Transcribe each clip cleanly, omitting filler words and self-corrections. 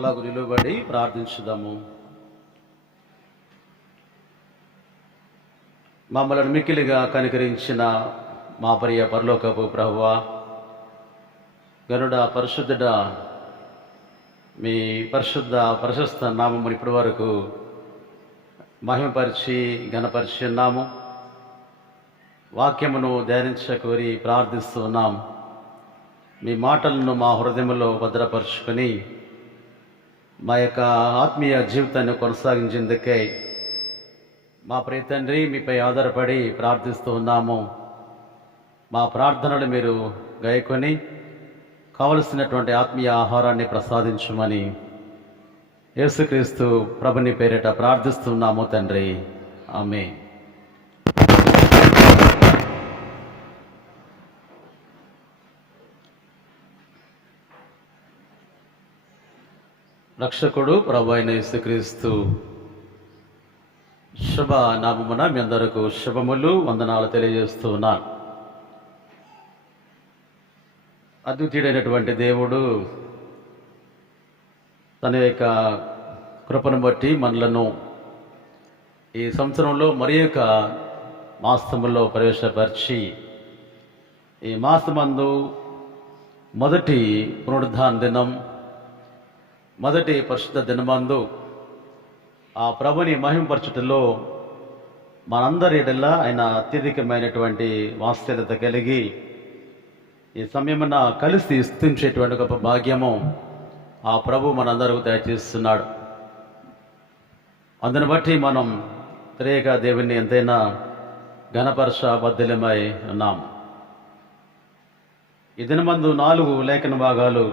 అలాగూ నిలువబడి ప్రార్థించుదాము. మమ్మలను మిక్కిలిగా కనికరించిన మా ప్రియ పరలోకపు ప్రభువా, గనుడా, పరిశుద్ధుడా, మీ పరిశుద్ధ ప్రశస్త నామమును ఇప్పటి వరకు మహిమపరిచి ఘనపరిచి ఉన్నాము. వాక్యమును ధ్యానించకోరి ప్రార్థిస్తూ ఉన్నాం. మీ మాటలను మా హృదయంలో భద్రపరుచుకొని మా యొక్క ఆత్మీయ జీవితాన్ని కొనసాగించేందుకై మా ప్రియ తండ్రి మీపై ఆధారపడి ప్రార్థిస్తూ ఉన్నాము. మా ప్రార్థనలు మీరు గాయకొని కావలసినటువంటి ఆత్మీయ ఆహారాన్ని ప్రసాదించమని యేసుక్రీస్తు ప్రభుని పేరిట ప్రార్థిస్తున్నాము తండ్రి, ఆమేన్. రక్షకుడు ప్రభు అయిన యేసుక్రీస్తు శుభ నామమున మీ అందరకు శుభములు, వందనాలు తెలియజేస్తూ ఉన్నాను. అద్వితీయుడైనటువంటి దేవుడు తన యొక్క కృపను బట్టి మనలను ఈ సంవత్సరంలో మరి యొక్క మాసములో ప్రవేశపరిచి ఈ మాసమందు మొదటి పునరుద్ధాన దినం, మొదటి పరిశుద్ధ దినమందు ఆ ప్రభుని మహిమపరచుటలో మనందరి ఎడలా ఆయన అత్యధికమైనటువంటి వాత్సల్యత కలిగి ఈ సమయమున కలిసి స్తుతించేటువంటి గొప్ప భాగ్యము ఆ ప్రభు మనందరికీ దయచేస్తున్నాడు. అందుని బట్టి మనం త్రేక దేవుని ఎంతైనా ఘనపరచ బద్దలమై ఉన్నాం. ఈ దినమందు 4 లేఖన భాగాలు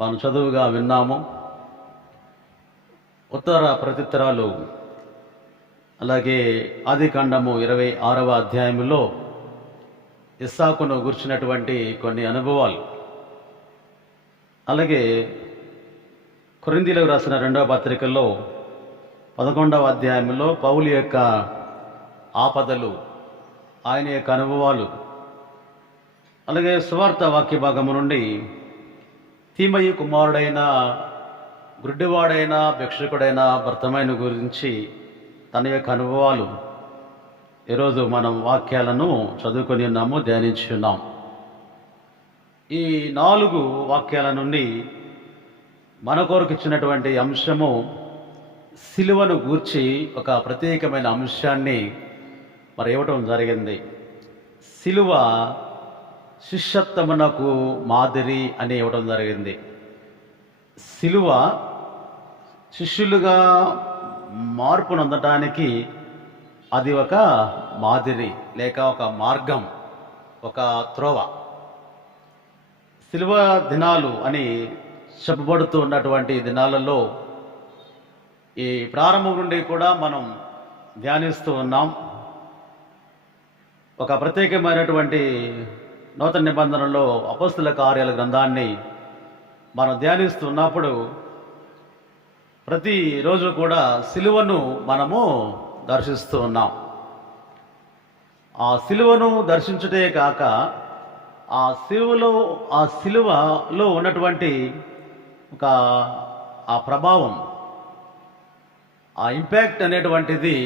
మనం చదువుగా విన్నాము. ఉత్తర ప్రత్యుత్తరాలు, అలాగే ఆదికాండము 26వ అధ్యాయంలో ఇస్సాకును గుర్చినటువంటి కొన్ని అనుభవాలు, అలాగే కొరింథీయులకు రాసిన 2వ పత్రికలో 11వ అధ్యాయంలో పౌలు యొక్క ఆపదలు, ఆయన యొక్క అనుభవాలు, అలాగే సువార్త వాక్య భాగము నుండి తీమయి కుమారుడైన గుడ్డివాడైన భిక్షకుడైన భర్తమైన గురించి తన యొక్క అనుభవాలు ఈరోజు మనం వాక్యాలను చదువుకొని ఉన్నాము, ధ్యానించి ఉన్నాం. ఈ 4 వాక్యాల నుండి మన కొరకు ఇచ్చినటువంటి అంశము సిలువను గూర్చి ఒక ప్రత్యేకమైన అంశాన్ని మరి ఇవ్వటం జరిగింది. సిలువ శిష్యత్వమునకు మాదిరి అని ఇవ్వడం జరిగింది. సిలువ శిష్యులుగా మార్పు నొందటానికి అది ఒక మాదిరి, లేక ఒక మార్గం, ఒక త్రోవ. సిలువ దినాలు అని చెప్పబడుతూ ఉన్నటువంటి దినాలలో ఈ ప్రారంభం నుండి కూడా మనం ధ్యానిస్తూ ఉన్నాం. ఒక ప్రత్యేకమైనటువంటి నూతన నిబంధనలో అపొస్తలుల కార్యాల గ్రంథాన్ని మనం ధ్యానిస్తున్నప్పుడు ప్రతిరోజు కూడా సిలువను మనము దర్శిస్తూ ఉన్నాం. ఆ సిలువను దర్శించుటే కాక ఆ సిలువలో ఉన్నటువంటి ఒక ఆ ప్రభావం, ఆ ఇంపాక్ట్ అనేటువంటిది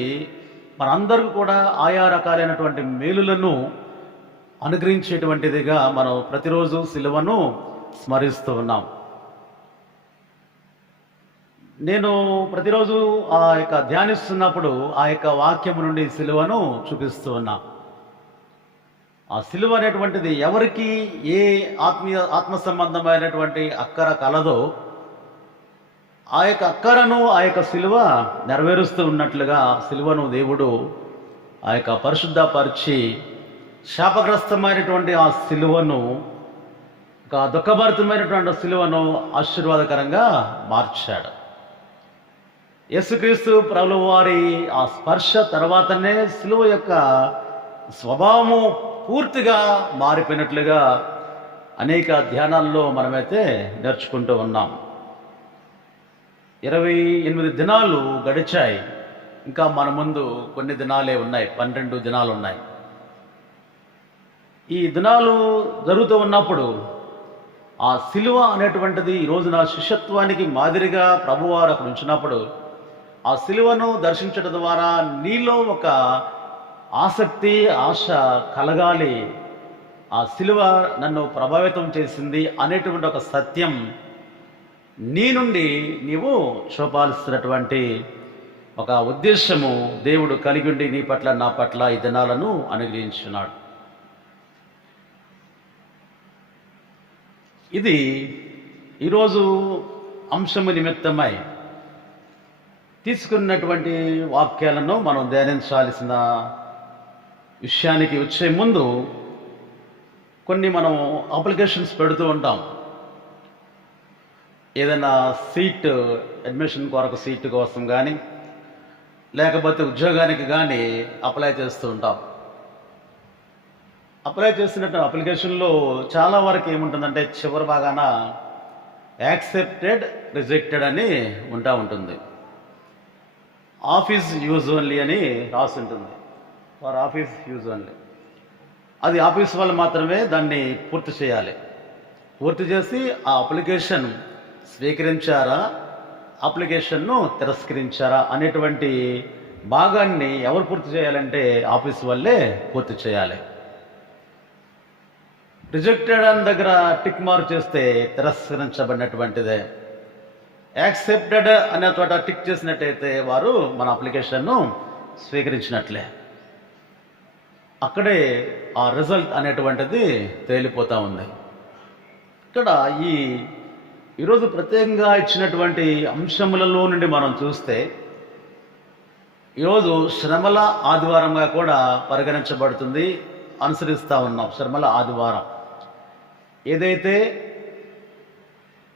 మనందరికీ కూడా ఆయా రకాలైనటువంటి మేలులను అనుగ్రహించేటువంటిదిగా మనం ప్రతిరోజు సిలువను స్మరిస్తూ ఉన్నాం. నేను ప్రతిరోజు ఆ యొక్క ధ్యానిస్తున్నప్పుడు ఆ యొక్క వాక్యం నుండి సిలువను చూపిస్తూ ఉన్నా. ఆ సిలువ అనేటువంటిది ఎవరికి ఏ ఆత్మ సంబంధమైనటువంటి అక్కర కలదో ఆ యొక్క అక్కరను ఆ యొక్క సిలువ నెరవేరుస్తూ ఉన్నట్లుగా సిలువను దేవుడు ఆ యొక్క పరిశుద్ధపరిచి శాపగ్రస్తమైనటువంటి ఆ సిలువను, ఒక దుఃఖభరితమైనటువంటి సిలువను ఆశీర్వాదకరంగా మార్చాడు. యేసుక్రీస్తు ప్రభువు వారి ఆ స్పర్శ తర్వాతనే సిలువ యొక్క స్వభావము పూర్తిగా మారిపోయినట్లుగా అనేక ధ్యానాల్లో మనమైతే నేర్చుకుంటూ ఉన్నాం. 28 దినాలు గడిచాయి. ఇంకా మన ముందు కొన్ని దినాలే ఉన్నాయి, 12 దినాలు ఉన్నాయి. ఈ దినాలు జరుగుతూ ఉన్నప్పుడు ఆ సిలువ అనేటువంటిది ఈరోజు నా శిష్యత్వానికి మాదిరిగా ప్రభువారు అక్కడ ఉంచినప్పుడు ఆ సిలువను దర్శించడం ద్వారా నీలో ఒక ఆసక్తి, ఆశ కలగాలి. ఆ సిలువ నన్ను ప్రభావితం చేసింది అనేటువంటి ఒక సత్యం నీ నుండి నీవు చూపాల్సినటువంటి ఒక ఉద్దేశము దేవుడు కలిగి ఉండి నీ పట్ల నా పట్ల ఈ దినాలను అనుగ్రహించున్నాడు. ఇది ఈరోజు అంశము నిమిత్తమై తీసుకున్నటువంటి వాక్యాలను మనం ధ్యానించాల్సిన విషయానికి వచ్చే ముందు కొన్ని మనం అప్లికేషన్స్ పెడుతూ ఉంటాం. ఏదైనా సీట్ అడ్మిషన్ కొరకు సీటు కోసం కానీ లేకపోతే ఉద్యోగానికి కానీ అప్లై చేస్తూ ఉంటాం. అప్లై చేసినట్టు అప్లికేషన్లో చాలా వరకు ఏముంటుందంటే చివరి భాగాన యాక్సెప్టెడ్, రిజెక్టెడ్ అని ఉంటుంది. ఆఫీస్ యూజ్ ఓన్లీ అని రాసి ఉంటుంది. For office use only. అది ఆఫీస్ వాళ్ళు మాత్రమే దాన్ని పూర్తి చేయాలి. పూర్తి చేసి ఆ అప్లికేషన్ స్వీకరించారా, అప్లికేషన్ను తిరస్కరించారా అనేటువంటి భాగాన్ని ఎవరు పూర్తి చేయాలంటే ఆఫీస్ వాళ్ళే పూర్తి చేయాలి. రిజెక్టెడ్ అని దగ్గర టిక్ మార్క్ చేస్తే తిరస్కరించబడినటువంటిదే. యాక్సెప్టెడ్ అనే చోట టిక్ చేసినట్టయితే వారు మన అప్లికేషన్ను స్వీకరించినట్లే. అక్కడే ఆ రిజల్ట్ అనేటువంటిది తేలిపోతూ ఉంది. ఇక్కడ ఈరోజు ప్రత్యేకంగా ఇచ్చినటువంటి అంశములలో నుండి మనం చూస్తే ఈరోజు శ్రమల ఆదివారంగా కూడా పరిగణించబడుతుంది. అనుసరిస్తూ ఉన్నాం శ్రమల ఆదివారం. ఏదైతే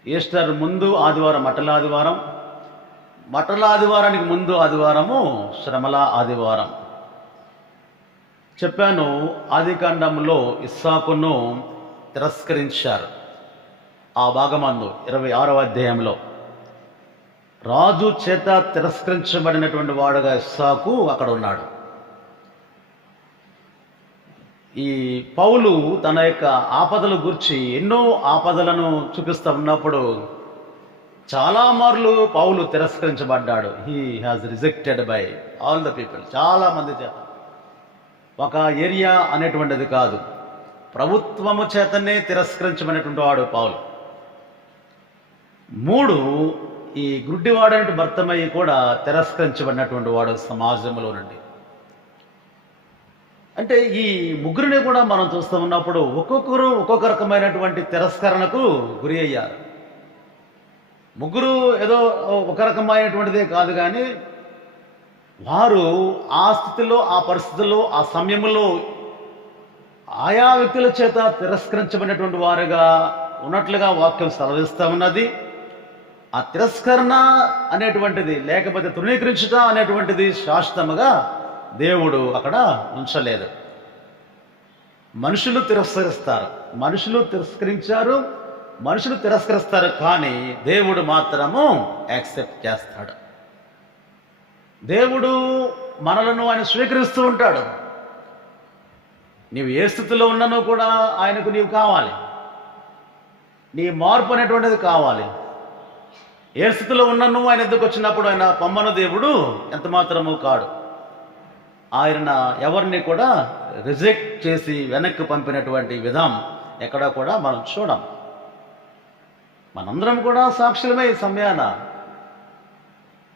ఈస్టర్ ముందు ఆదివారం మట్టల ఆదివారం, మట్టల ఆదివారానికి ముందు ఆదివారము శ్రమల ఆదివారం. చెప్పాను, ఆదికాండంలో ఇస్సాకును తిరస్కరించారు. ఆ భాగమందు 26వ అధ్యాయంలో రాజు చేత తిరస్కరించబడినటువంటి వాడుగా ఇస్సాకు అక్కడ ఉన్నాడు. ఈ పౌలు తన యొక్క ఆపదల గురించి ఎన్నో ఆపదలను చూపిస్తూ ఉన్నప్పుడు చాలా మార్లు పౌలు తిరస్కరించబడ్డాడు. He has rejected by all the people. చాలా మంది చేత, ఒక ఏరియా అనేటువంటిది కాదు, ప్రభుత్వము చేతనే తిరస్కరించబడినటువంటి వాడు పౌలు. 3 ఈ గుడ్డివాడైన భర్తమయ్యి కూడా తిరస్కరించబడినటువంటి వాడు సమాజంలో నుండి. అంటే ఈ ముగ్గురిని కూడా మనం చూస్తూ ఉన్నప్పుడు ఒక్కొక్కరు ఒక్కొక్క రకమైనటువంటి తిరస్కరణకు గురి అయ్యారు. ముగ్గురు ఏదో ఒక రకమైనటువంటిదే కాదు, కానీ వారు ఆ స్థితిలో, ఆ పరిస్థితుల్లో, ఆ సమయంలో ఆయా వ్యక్తుల చేత తిరస్కరించబడినటువంటి వారుగా ఉన్నట్లుగా వాక్యం సెలవిస్తూ ఉన్నది. ఆ తిరస్కరణ అనేటువంటిది లేకపోతే తృణీకరించుట అనేటువంటిది శాశ్వతముగా దేవుడు అక్కడ ఉంచలేదు. మనుషులు తిరస్కరిస్తారు, మనుషులు తిరస్కరించారు, మనుషులు తిరస్కరిస్తారు, కానీ దేవుడు మాత్రము యాక్సెప్ట్ చేస్తాడు. దేవుడు మనలను ఆయన స్వీకరిస్తూ ఉంటాడు. నీవు ఏ స్థితిలో ఉన్నానో కూడా ఆయనకు నీవు కావాలి. నీ మార్పు అనేటువంటిది కావాలి. ఏ స్థితిలో ఉన్నా నువ్వు ఆయన ఎద్దుకు వచ్చినప్పుడు ఆయన పమ్మను దేవుడు ఎంత మాత్రము కాడు. ఆయన ఎవరిని కూడా రిజెక్ట్ చేసి వెనక్కి పంపినటువంటి విధానం ఎక్కడా కూడా మనం చూడం. మనందరం కూడా సాక్షులమే ఈ సమయాన.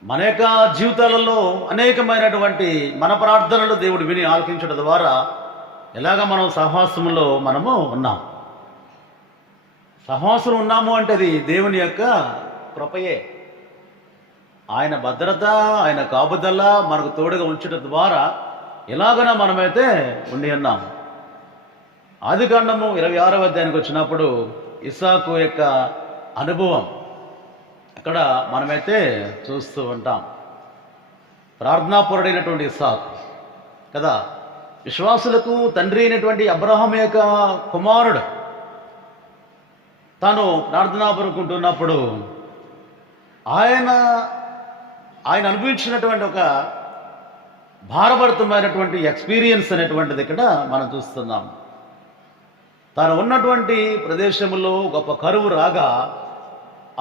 మన యొక్క జీవితాలలో అనేకమైనటువంటి మన ప్రార్థనలు దేవుడు విని ఆలకించడం ద్వారా ఎలాగ మనం సహవాసంలో మనము ఉన్నాం. సహవాసం ఉన్నాము అంటే అది దేవుని యొక్క కృపయే. ఆయన భద్రత, ఆయన కాపుదల మనకు తోడుగా ఉంచడం ద్వారా ఎలాగైనా మనమైతే ఉండి ఉన్నాం. ఆదికాండము 26వ అధ్యాయానికి వచ్చినప్పుడు ఇస్సాకు యొక్క అనుభవం అక్కడ మనమైతే చూస్తూ ఉంటాం. ప్రార్థనాపరుడైనటువంటి ఇస్సాకు కదా, విశ్వాసులకు తండ్రి అయినటువంటి అబ్రహాం యొక్క కుమారుడు. తాను ప్రార్థనాపరుకుంటున్నప్పుడు ఆయన అనుభవించినటువంటి ఒక భారభరితమైనటువంటి ఎక్స్పీరియన్స్ అనేటువంటిది ఇక్కడ మనం చూస్తున్నాం. తాను ఉన్నటువంటి ప్రదేశంలో గొప్ప కరువు రాగా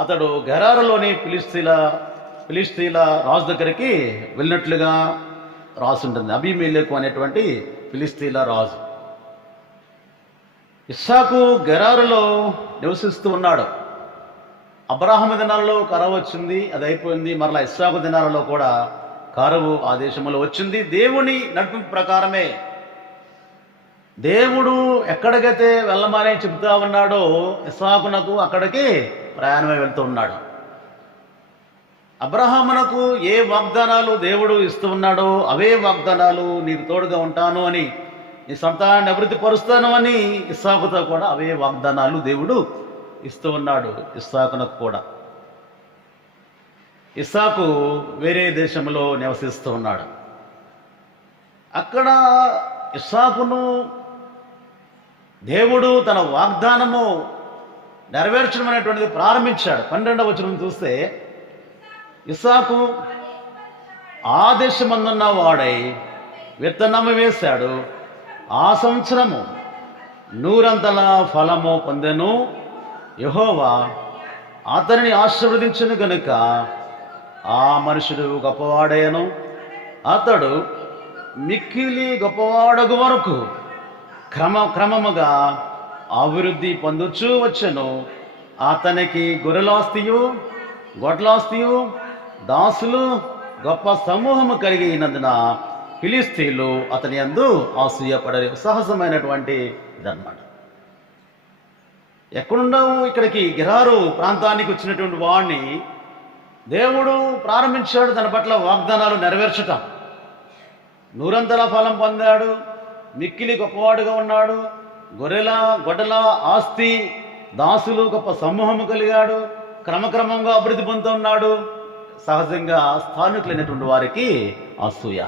అతడు గెరారులోని ఫిలిస్తీన్ల రాజు దగ్గరికి వెళ్ళినట్లుగా రాసుంటుంది. అబీమెలెకు అనేటువంటి ఫిలిస్తీన్ల రాజు. ఇస్సాకు గెరారులో నివసిస్తూ ఉన్నాడు. అబ్రాహాము దినాలలో కరువు వచ్చింది, అది అయిపోయింది. మరలా ఇస్సాకు దినాలలో కూడా కరువు ఆ దేశంలో వచ్చింది. దేవుని నడిపింపు ప్రకారమే దేవుడు ఎక్కడికైతే వెళ్ళమని చెబుతా ఉన్నాడో ఇస్సాకునకు అక్కడికి ప్రయాణమై వెళ్తూ ఉన్నాడు. అబ్రహామునకు ఏ వాగ్దానాలు దేవుడు ఇస్తూ ఉన్నాడో అవే వాగ్దానాలు, నీకు తోడుగా ఉంటాను అని, నీ సంతానాన్ని అభివృద్ధి పరుస్తాను అని ఇస్సాకుతో కూడా అవే వాగ్దానాలు దేవుడు ఇస్తూ ఉన్నాడు. ఇస్సాకునకు కూడా ఇస్సాకు వేరే దేశంలో నివసిస్తూ ఉన్నాడు. అక్కడ ఇస్సాకును దేవుడు తన వాగ్దానము నెరవేర్చడం అనేటువంటిది ప్రారంభించాడు. 12వ వచనం చూస్తే, ఇస్సాకు ఆ దేశమందున్న వాడై విత్తనము వేశాడు, ఆ సంవత్సరము 100 ఫలము పొందెను. యెహోవా అతనిని ఆశీర్వదించెను గనుక ఆ మనుషుడు గొప్పవాడయ్యను. అతడు మిక్కిలి గొప్పవాడగు వరకు క్రమముగా అభివృద్ధి పొందుచూ వచ్చెను. అతనికి గొర్రెలాస్తియు గొడ్లాస్తియు దాసులు గొప్ప సమూహము కలిగినందున ఫిలిస్తీన్లు అతని యందు అసూయపడరు. సహజమైనటువంటి ఇదన్నమాట. ఎక్కడున్నావు? ఇక్కడికి గెరారు ప్రాంతానికి వచ్చినటువంటి వాడిని దేవుడు ప్రారంభించాడు తన పట్ల వాగ్దానాలు నెరవేర్చటం. 100 ఫలం పొందాడు, మిక్కిలి గొప్పవాడుగా ఉన్నాడు, గొడ్డల ఆస్తి దాసులు గొప్ప సమూహము కలిగాడు, క్రమక్రమంగా అభివృద్ధి పొందుతూ ఉన్నాడు. సహజంగా స్థానికులైనటువంటి వారికి అసూయ.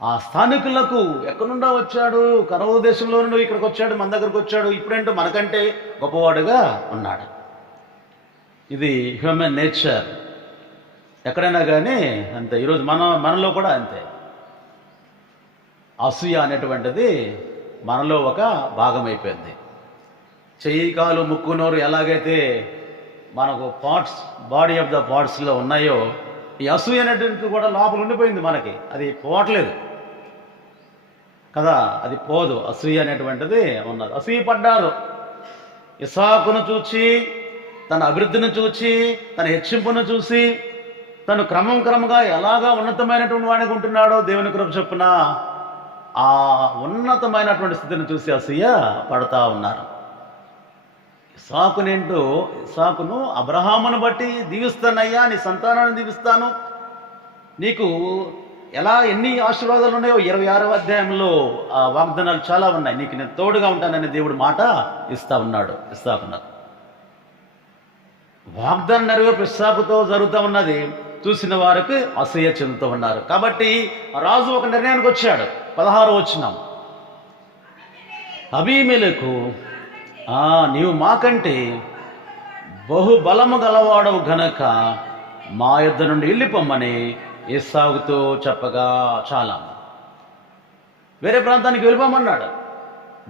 ఆ స్థానికులకు ఎక్కడుండా వచ్చాడు, కరువు దేశంలో నుండి ఇక్కడికి వచ్చాడు, మన దగ్గరకు వచ్చాడు, ఇప్పుడేంటో మనకంటే గొప్పవాడుగా ఉన్నాడు. ఇది హ్యూమన్ నేచర్. ఎక్కడైనా కానీ అంతే. ఈరోజు మనలో కూడా అంతే. అసూయ అనేటువంటిది మనలో ఒక భాగం అయిపోయింది. చెయ్యి, కాలు, ముక్కు, నోరు ఎలాగైతే మనకు బాడీ ఆఫ్ ద పార్ట్స్లో ఉన్నాయో, ఈ అసూయ అనేటువంటిది కూడా లోపల ఉండిపోయింది మనకి. అది పోవట్లేదు కదా, అది పోదు. అసూయ అనేటువంటిది ఉన్నది. అసూయ పడ్డారు. ఇస్సాకును చూచి, తన అభివృద్ధిని చూచి, తన హెచ్చింపును చూసి, తను క్రమంగా ఎలాగా ఉన్నతమైనటువంటి వాడికి ఉంటున్నాడో దేవుని కృప చొప్పున ఆ ఉన్నతమైనటువంటి స్థితిని చూసి అసూయ పడతా ఉన్నారు. ఇస్సాకును అబ్రహామును బట్టి దీవిస్తానయ్యా, నీ సంతానాన్ని దీవిస్తాను, నీకు ఎన్ని ఆశీర్వాదాలు ఉన్నాయో 26వ అధ్యాయంలో ఆ వాగ్దానాలు చాలా ఉన్నాయి. నీకు నేను తోడుగా ఉంటానని దేవుడు మాట ఇస్తా ఉన్నాడు ఇస్సాకునకు. వాగ్దానం నెరవేర్పు ఇస్సాకుతో జరుగుతూ ఉన్నది. చూసిన వారికి అసూయ చెందుతూ ఉన్నారు. కాబట్టి రాజు ఒక నిర్ణయానికి వచ్చాడు. 16వ వచనం, అబీమెలెకు, నీవు మాకంటే బహుబలము గలవాడవు గనక మా యొద్ద నుండి వెళ్ళిపోమ్మని ఇస్సాకుతో చెప్పగా, చాలా వేరే ప్రాంతానికి వెళ్ళిపోమన్నాడు.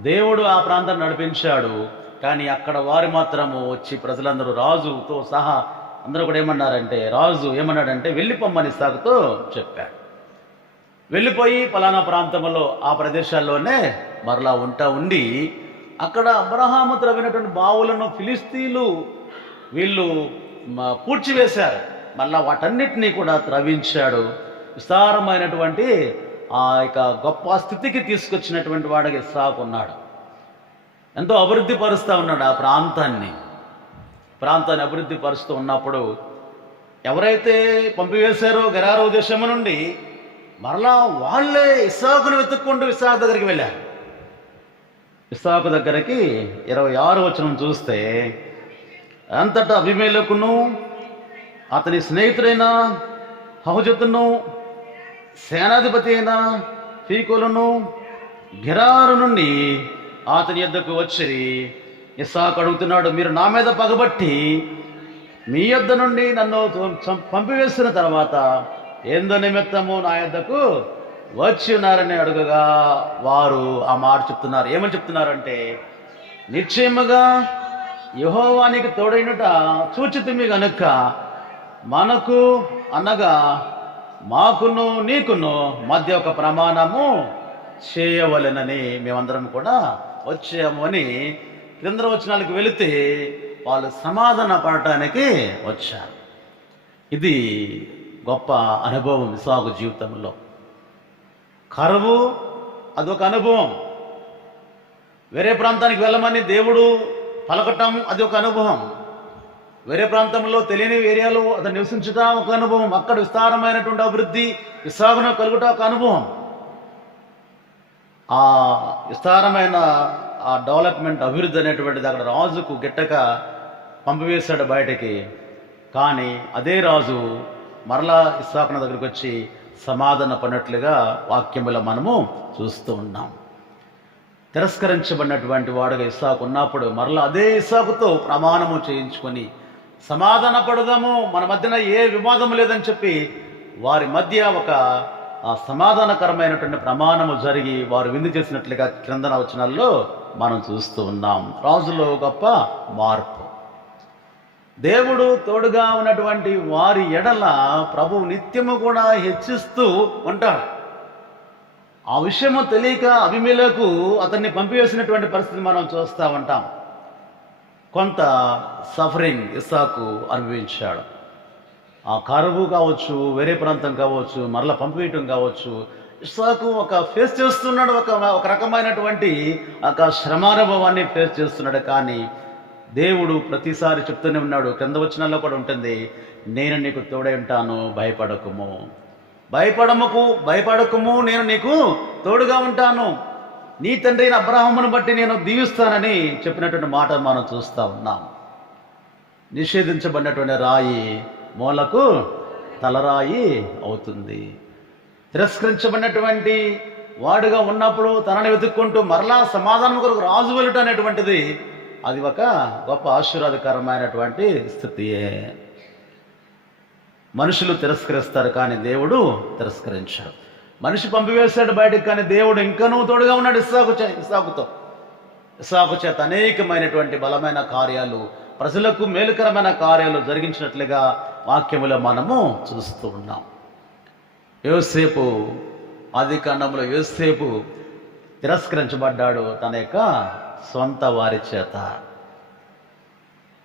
దేవుడు ఆ ప్రాంతాన్ని నడిపించాడు. కానీ అక్కడ వారు మాత్రము వచ్చి ప్రజలందరూ రాజుతో సహా అందరూ కూడా ఏమన్నారంటే, రాజు ఏమన్నాడంటే వెళ్ళిపోమ్మని ఇస్సాకుతో చెప్పాడు. వెళ్ళిపోయి పలానా ప్రాంతంలో ఆ ప్రదేశాల్లోనే మరలా ఉండి అక్కడ అబ్రహాము త్రవ్వినటువంటి బావులను ఫిలిస్తీన్లు వీళ్ళు పూడ్చివేశారు. మళ్ళా వాటన్నిటినీ కూడా త్రవ్వించాడు. విస్తారమైనటువంటి ఆ గొప్ప స్థితికి తీసుకొచ్చినటువంటి వాడికి ఇస్సాకు ఉన్నాడు. ఎంతో అభివృద్ధి పరుస్తూ ఉన్నాడు ఆ ప్రాంతాన్ని అభివృద్ధి పరుస్తూ ఉన్నప్పుడు ఎవరైతే పంపివేశారో గెరారు దేశము నుండి, మరలా వాళ్ళే ఇస్సాకును వెతుక్కుంటూ ఇస్సాకు దగ్గరికి వెళ్ళారు. ఇస్సాకు దగ్గరికి 26వ వచనం చూస్తే, అంతటా అబీమెలెకును అతని స్నేహితుడైన హుజతును సేనాధిపతి అయిన ఫీకోలును గెరారు నుండి అతని యొద్దకు వచ్చి ఇస్సాకు అడుగుతున్నాడు, మీరు నా మీద పగబట్టి మీ యొద్ద నుండి నన్ను పంపివేసిన తర్వాత ఏందో నిమిత్తము నా యొద్దకు వచ్చి ఉన్నారని అడుగగా వారు ఆ మాట చెప్తున్నారు. ఏమని చెప్తున్నారంటే, నిశ్చయముగా యెహోవానికి తోడైనట చూచితిమి గనుక మనకు అనగా మాకును నీకును మధ్య ఒక ప్రమాణము చేయవలెనని మేమందరం కూడా వచ్చాము అని క్రింద వచనాలకు వెళితే వాళ్ళు సమాధాన పడటానికి వచ్చారు. ఇది గొప్ప అనుభవం ఇస్సాకు జీవితంలో. కరువు అదొక అనుభవం, వేరే ప్రాంతానికి వెళ్ళమని దేవుడు పలకటం అది ఒక అనుభవం, వేరే ప్రాంతంలో తెలియని ఏరియాలో అతను నివసించటం ఒక అనుభవం, అక్కడ విస్తారమైనటువంటి అభివృద్ధి ఇస్సాకును కలుగుట ఒక అనుభవం. ఆ విస్తారమైన ఆ డెవలప్మెంట్ అభివృద్ధి అనేటువంటిది అక్కడ రాజుకు గిట్టక పంపివేశాడు బయటకి. కానీ అదే రాజు మరలా ఇస్సాకును దగ్గరికి వచ్చి సమాధాన పడినట్లుగా వాక్యములో మనము చూస్తూ ఉన్నాం. తిరస్కరించబడినటువంటి వాడుగా ఇస్సాకు ఉన్నప్పుడు మరలా అదే ఇస్సాకుతో ప్రమాణము చేయించుకొని సమాధాన పడదాము, మన మధ్యన ఏ వివాదము లేదని చెప్పి వారి మధ్య ఒక సమాధానకరమైనటువంటి ప్రమాణము జరిగి వారు విందు చేసినట్లుగా క్రిందన వచనాల్లో మనం చూస్తూ ఉన్నాం. రాజులో గొప్ప మార్పు. దేవుడు తోడుగా ఉన్నటువంటి వారి ఎడల ప్రభువు నిత్యము కూడా హెచ్చిస్తూ ఉంటాడు. ఆ విషయము తెలియక అబీమెలెకు అతన్ని పంపివేసినటువంటి పరిస్థితి మనం చూస్తూ ఉంటాం. కొంత సఫరింగ్ ఇస్సాకు అనుభవించాడు. ఆ కరువు కావచ్చు, వేరే ప్రాంతం కావచ్చు, మరలా పంపివేయటం కావచ్చు, ఇస్సాకు ఫేస్ చేస్తున్నాడు, ఒక రకమైనటువంటి శ్రమానుభవాన్ని ఫేస్ చేస్తున్నాడు. కానీ దేవుడు ప్రతిసారి చెప్తూనే ఉన్నాడు, కింద వచనాల్లో కూడా ఉంటుంది, నేను నీకు తోడై ఉంటాను, భయపడకుము, భయపడకుము, నేను నీకు తోడుగా ఉంటాను, నీ తండ్రి అయిన అబ్రాహామును బట్టి నేను దీవిస్తానని చెప్పినటువంటి మాట మనం చూస్తూ ఉన్నాం. నిషేధించబడినటువంటి రాయి మూలకు తలరాయి అవుతుంది. తిరస్కరించబడినటువంటి వాడుగా ఉన్నప్పుడు తనని వెతుక్కుంటూ మరలా సమాధానం కొరకు రాజు వెళ్ళటం అనేటువంటిది అది ఒక గొప్ప ఆశీర్వాదకరమైనటువంటి స్థితియే. మనుషులు తిరస్కరిస్తారు కానీ దేవుడు తిరస్కరించాడు. మనిషి పంపివేశాడు బయటకు, కానీ దేవుడు ఇంకనూ తోడుగా ఉన్నాడు ఇస్సాకు చేత అనేకమైనటువంటి బలమైన కార్యాలు, ప్రజలకు మేలుకరమైన కార్యాలు జరిగించినట్లుగా వాక్యములో మనము చూస్తూ ఉన్నాం. యోసేపు ఆదికాండంలో యోసేపు తిరస్కరించబడ్డాడు తన యొక్క సొంత వారి చేత.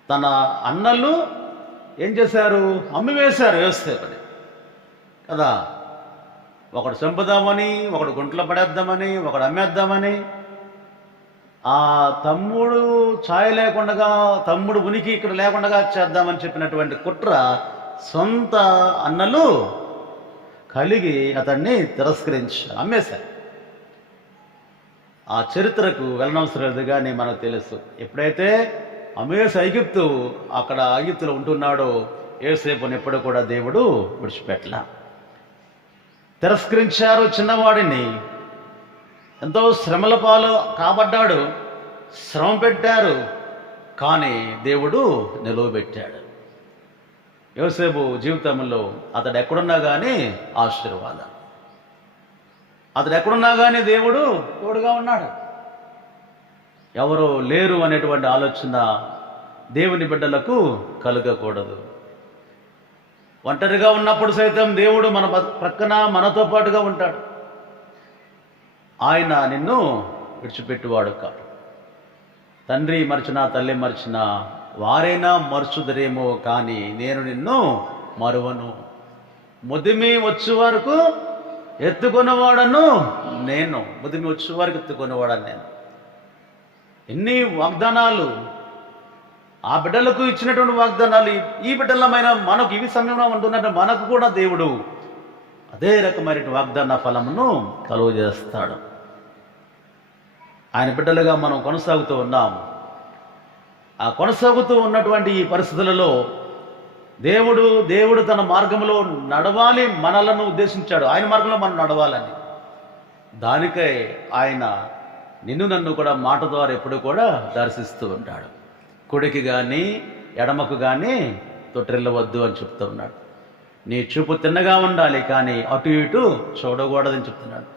తన అన్నలు ఏం చేశారు? అమ్మివేశారు యోసేపుని కదా. ఒకడు చంపుదామని, ఒకడు గుంట్లో పడేద్దామని, ఒకడు అమ్మేద్దామని, ఆ తమ్ముడు ఛాయ లేకుండా, తమ్ముడు ఉనికి ఇక్కడ లేకుండా చేద్దామని చెప్పినటువంటి కుట్ర సొంత అన్నలు కలిగి అతన్ని తిరస్కరించారు, అమ్మేశారు. ఆ చరిత్రకు వెళ్ళనవసరం లేదు, కానీ మనకు తెలుసు, ఎప్పుడైతే అమ్మేసి అక్కడ ఐగుప్తులో ఉంటున్నాడో యోసేపుని ఎప్పుడు కూడా దేవుడు విడిచిపెట్టలా. తిరస్కరించారు చిన్నవాడిని, ఎంతో శ్రమల పాలు కాబడ్డాడు, శ్రమ పెట్టారు, కానీ దేవుడు నిలువబెట్టాడు. యోసేపు జీవితంలో అతడు ఎక్కడున్నా కానీ ఆశీర్వాదం, అతడు ఎక్కడున్నా కానీ దేవుడు తోడుగా ఉన్నాడు. ఎవరో లేరు అనేటువంటి ఆలోచన దేవుని బిడ్డలకు కలగకూడదు. ఒంటరిగా ఉన్నప్పుడు సైతం దేవుడు మన ప్రక్కన మనతో పాటుగా ఉంటాడు. ఆయన నిన్ను విడిచిపెట్టువాడు కాదు. తండ్రి మర్చినా తల్లి మర్చినా వారైనా మర్చుదరేమో, కానీ నేను నిన్ను మరువను. ముదిమి వచ్చే వరకు ఎత్తుకున్నవాడను నేను, ముదిమి వచ్చే వరకు ఎత్తుకున్నవాడను నేను. ఎన్ని వాగ్దానాలు ఆ బిడ్డలకు ఇచ్చినటువంటి వాగ్దానాలు ఈ బిడ్డలమైన మనకు ఇవి సమయంలో ఉంటున్నట్టు మనకు కూడా దేవుడు అదే రకమైన వాగ్దాన ఫలమును కలుగజేస్తాడు. ఆయన బిడ్డలుగా మనం కొనసాగుతూ ఉన్నాం. ఆ కొనసాగుతూ ఉన్నటువంటి ఈ పరిస్థితులలో దేవుడు తన మార్గంలో నడవాలి, మనలను ఉద్దేశించాడు. ఆయన మార్గంలో మనం నడవాలని, దానికై ఆయన నిన్ను నన్ను కూడా మాట ద్వారా ఎప్పుడు కూడా దర్శిస్తూ ఉంటాడు. కుడికి కానీ ఎడమకు కానీ తొట్టిల్లవద్దు అని చెప్తూ ఉన్నాడు. నీ చూపు తిన్నగా ఉండాలి, కానీ అటు ఇటు చూడకూడదని చెప్తున్నాడు.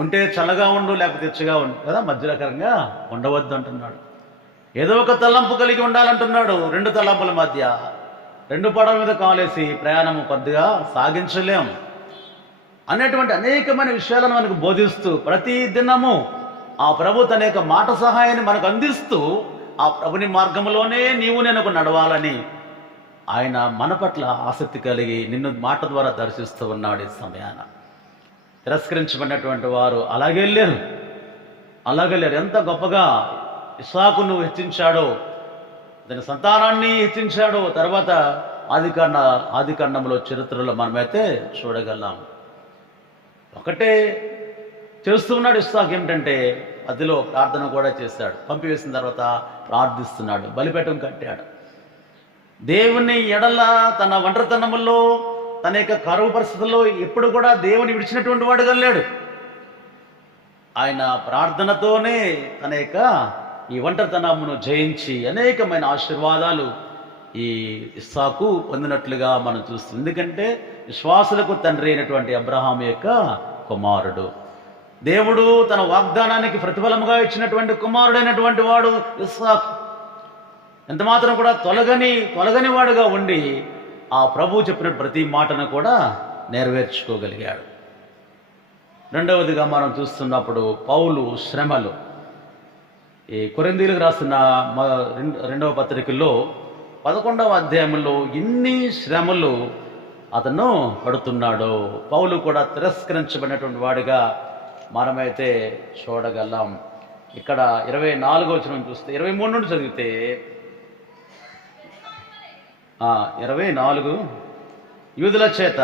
ఉంటే చల్లగా ఉండు, లేకపోతే తెచ్చగా ఉండు కదా, మధ్యరకరంగా ఉండవద్దు అంటున్నాడు. ఏదో ఒక తలంపు కలిగి ఉండాలంటున్నాడు. రెండు తలంపుల మధ్య రెండు పడవల మీద కాలేసి ప్రయాణము కొద్దిగా సాగించలేం అనేటువంటి అనేకమైన విషయాలను మనకు బోధిస్తూ ప్రతి దినము ఆ ప్రభు తన యొక్క మాట సహాయాన్ని మనకు అందిస్తూ ఆ ప్రభుని మార్గంలోనే నీవు నేను నడవాలని ఆయన మన పట్ల ఆసక్తి కలిగి నిన్ను మాట ద్వారా దర్శిస్తూ ఉన్నాడు. ఈ సమయాన తిరస్కరించబడినటువంటి వారు అలాగే లేరు. ఎంత గొప్పగా ఇస్సాకును హెచ్చించాడో, దాని సంతానాన్ని హెచ్చించాడో తర్వాత ఆదికాండంలో చరిత్రలో మనమైతే చూడగలం. ఒకటే చేస్తూ ఉన్నాడు ఇస్సాకు, ఏమిటంటే అదిలో ప్రార్థన కూడా చేశాడు. పంపివేసిన తర్వాత ప్రార్థిస్తున్నాడు, బలిపీఠం కట్టాడు. దేవుని ఎడల తన ఒంటరితనములో, తన యొక్క కరువు పరిస్థితుల్లో ఎప్పుడు కూడా దేవుని విడిచినటువంటి వాడుగా లేడు. ఆయన ప్రార్థనతోనే తన యొక్క ఈ ఒంటరితనమును జయించి అనేకమైన ఆశీర్వాదాలు ఈ ఇస్సాకు పొందినట్లుగా మనం చూస్తుంది. ఎందుకంటే విశ్వాసులకు తండ్రి అయినటువంటి అబ్రహాము యొక్క కుమారుడు, దేవుడు తన వాగ్దానానికి ప్రతిఫలముగా ఇచ్చినటువంటి కుమారుడైనటువంటి వాడు ఇస్సాకు. ఎంత మాత్రం కూడా తొలగని వాడుగా ఉండి ఆ ప్రభువు చెప్పిన ప్రతి మాటను కూడా నెరవేర్చుకోగలిగాడు. రెండవదిగా మనం చూస్తున్నప్పుడు పౌలు శ్రమలు. ఈ కొరింథీయులకు రాసిన రెండవ పత్రికల్లో 11వ అధ్యాయంలో ఎన్ని శ్రమలు అతను పడుతున్నాడో పౌలు కూడా తిరస్కరించబడినటువంటి వాడిగా మనమైతే చూడగలం. ఇక్కడ 24వ వచనం చూస్తే 23 నుండి చదివితే 24 యూదుల చేత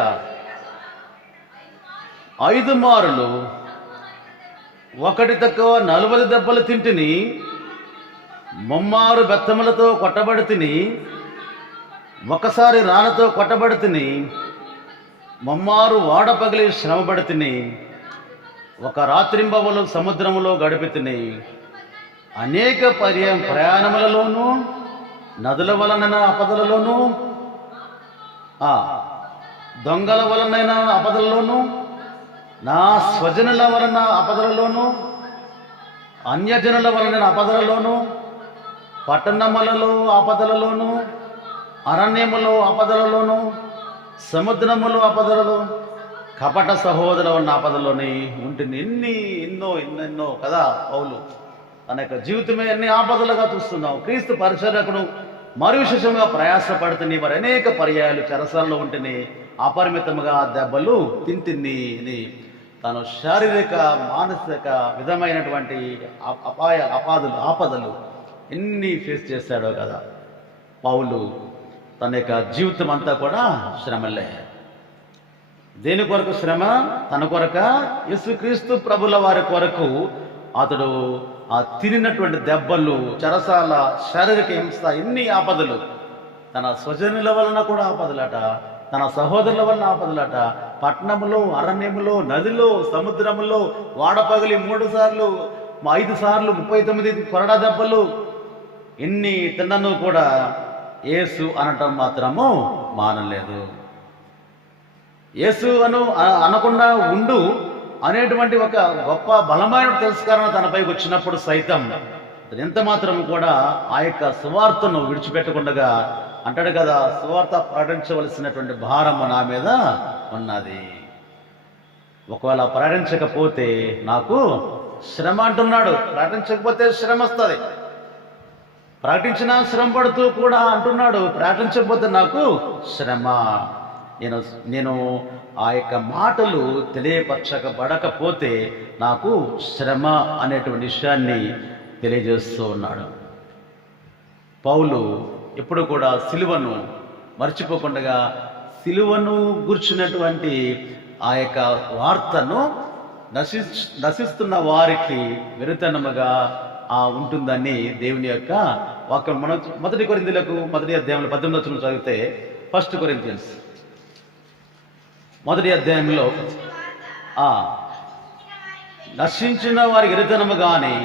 5 మారులు ఒకటి తక్కువ 40 దెబ్బలు తింటిని, ముమ్మారు బెత్తములతో కొట్టబడి తిని, ఒకసారి రాళ్ళతో కొట్టబడి తిని, ముమ్మారు వాడ పగిలి శ్రమపడి తిని, ఒక రాత్రింబవలు సముద్రములో గడిపి తిని, అనేక ప్రయాణములలోనూ, నదుల వలనైన ఆపదలలోనూ, దొంగల వలనైన ఆపదలలోనూ, నా స్వజనుల వలన ఆపదలలోనూ, అన్యజనుల వలన ఆపదలలోనూ, పట్టణములలో ఆపదలలోనూ, అరణ్యములో ఆపదలలోనూ, సముద్రములో ఆపదలలో, కపట సహోదరుల వలన ఆపదలోని ఉంటుంది. ఎన్నెన్నో కదా పౌలు తన యొక్క జీవితమే ఎన్ని ఆపదలుగా చూస్తున్నావు. క్రీస్తు పరిచర్యకుడు మరి విశేషంగా ప్రయాసపడుతుంది. మరి అనేక పర్యాయాలు చెరసాలలో ఉంటేనే అపరిమితముగా దెబ్బలు తింటిని తను శారీరక మానసిక విధమైనటువంటి ఆపదలు ఎన్ని ఫేస్ చేశాడో కదా పౌలు. తన యొక్క జీవితం అంతా కూడా శ్రమలే. దేని కొరకు శ్రమ? తన కొరక, యేసుక్రీస్తు ప్రభుల వారి కొరకు అతడు ఆ తిరిగినటువంటి దెబ్బలు, చెరసాల, శారీరక హింస, ఎన్ని ఆపదలు. తన స్వజనుల వలన కూడా ఆపదలట, తన సహోదరుల వలన ఆపదలట, పట్టణములో, అరణ్యములో, నదిలో, సముద్రములో, వాడపగిలి 3 సార్లు 5 సార్లు 39 కొరడా దెబ్బలు. ఎన్ని తిన్నను కూడా యేసు అనటం మాత్రము మానలేదు. యేసు అనకుండా ఉండు అనేటువంటి ఒక గొప్ప బలమైన తిరస్కారం తనపైకి వచ్చినప్పుడు సైతం ఎంత మాత్రం కూడా ఆ యొక్క సువార్తను విడిచిపెట్టకుండా అంటాడు కదా, సువార్త ప్రకటించవలసినటువంటి భారము నా మీద ఉన్నది, ఒకవేళ ప్రకటించకపోతే నాకు శ్రమ అంటున్నాడు. ప్రకటించకపోతే శ్రమ వస్తుంది. ప్రకటించినా శ్రమ పడుతూ కూడా అంటున్నాడు, ప్రకటించకపోతే నాకు శ్రమ. నేను ఆ యొక్క మాటలు తెలియపరచబడకపోతే నాకు శ్రమ అనేటువంటి విషయాన్ని తెలియజేస్తూ ఉన్నాడు. పౌలు ఎప్పుడు కూడా సిలువను మర్చిపోకుండా, సిలువను గుర్చినటువంటి ఆ యొక్క వార్తను నశిస్తున్న వారికి వెరితనముగా ఉంటుందని దేవుని యొక్క వాక్యం. మన 1 కొరింథీయులకు 1వ అధ్యాయంలో 18వ వచనం చదివితే, 1 కొరింథియన్స్ 1వ అధ్యాయంలో నశించిన వారికి వెరితనము కానీ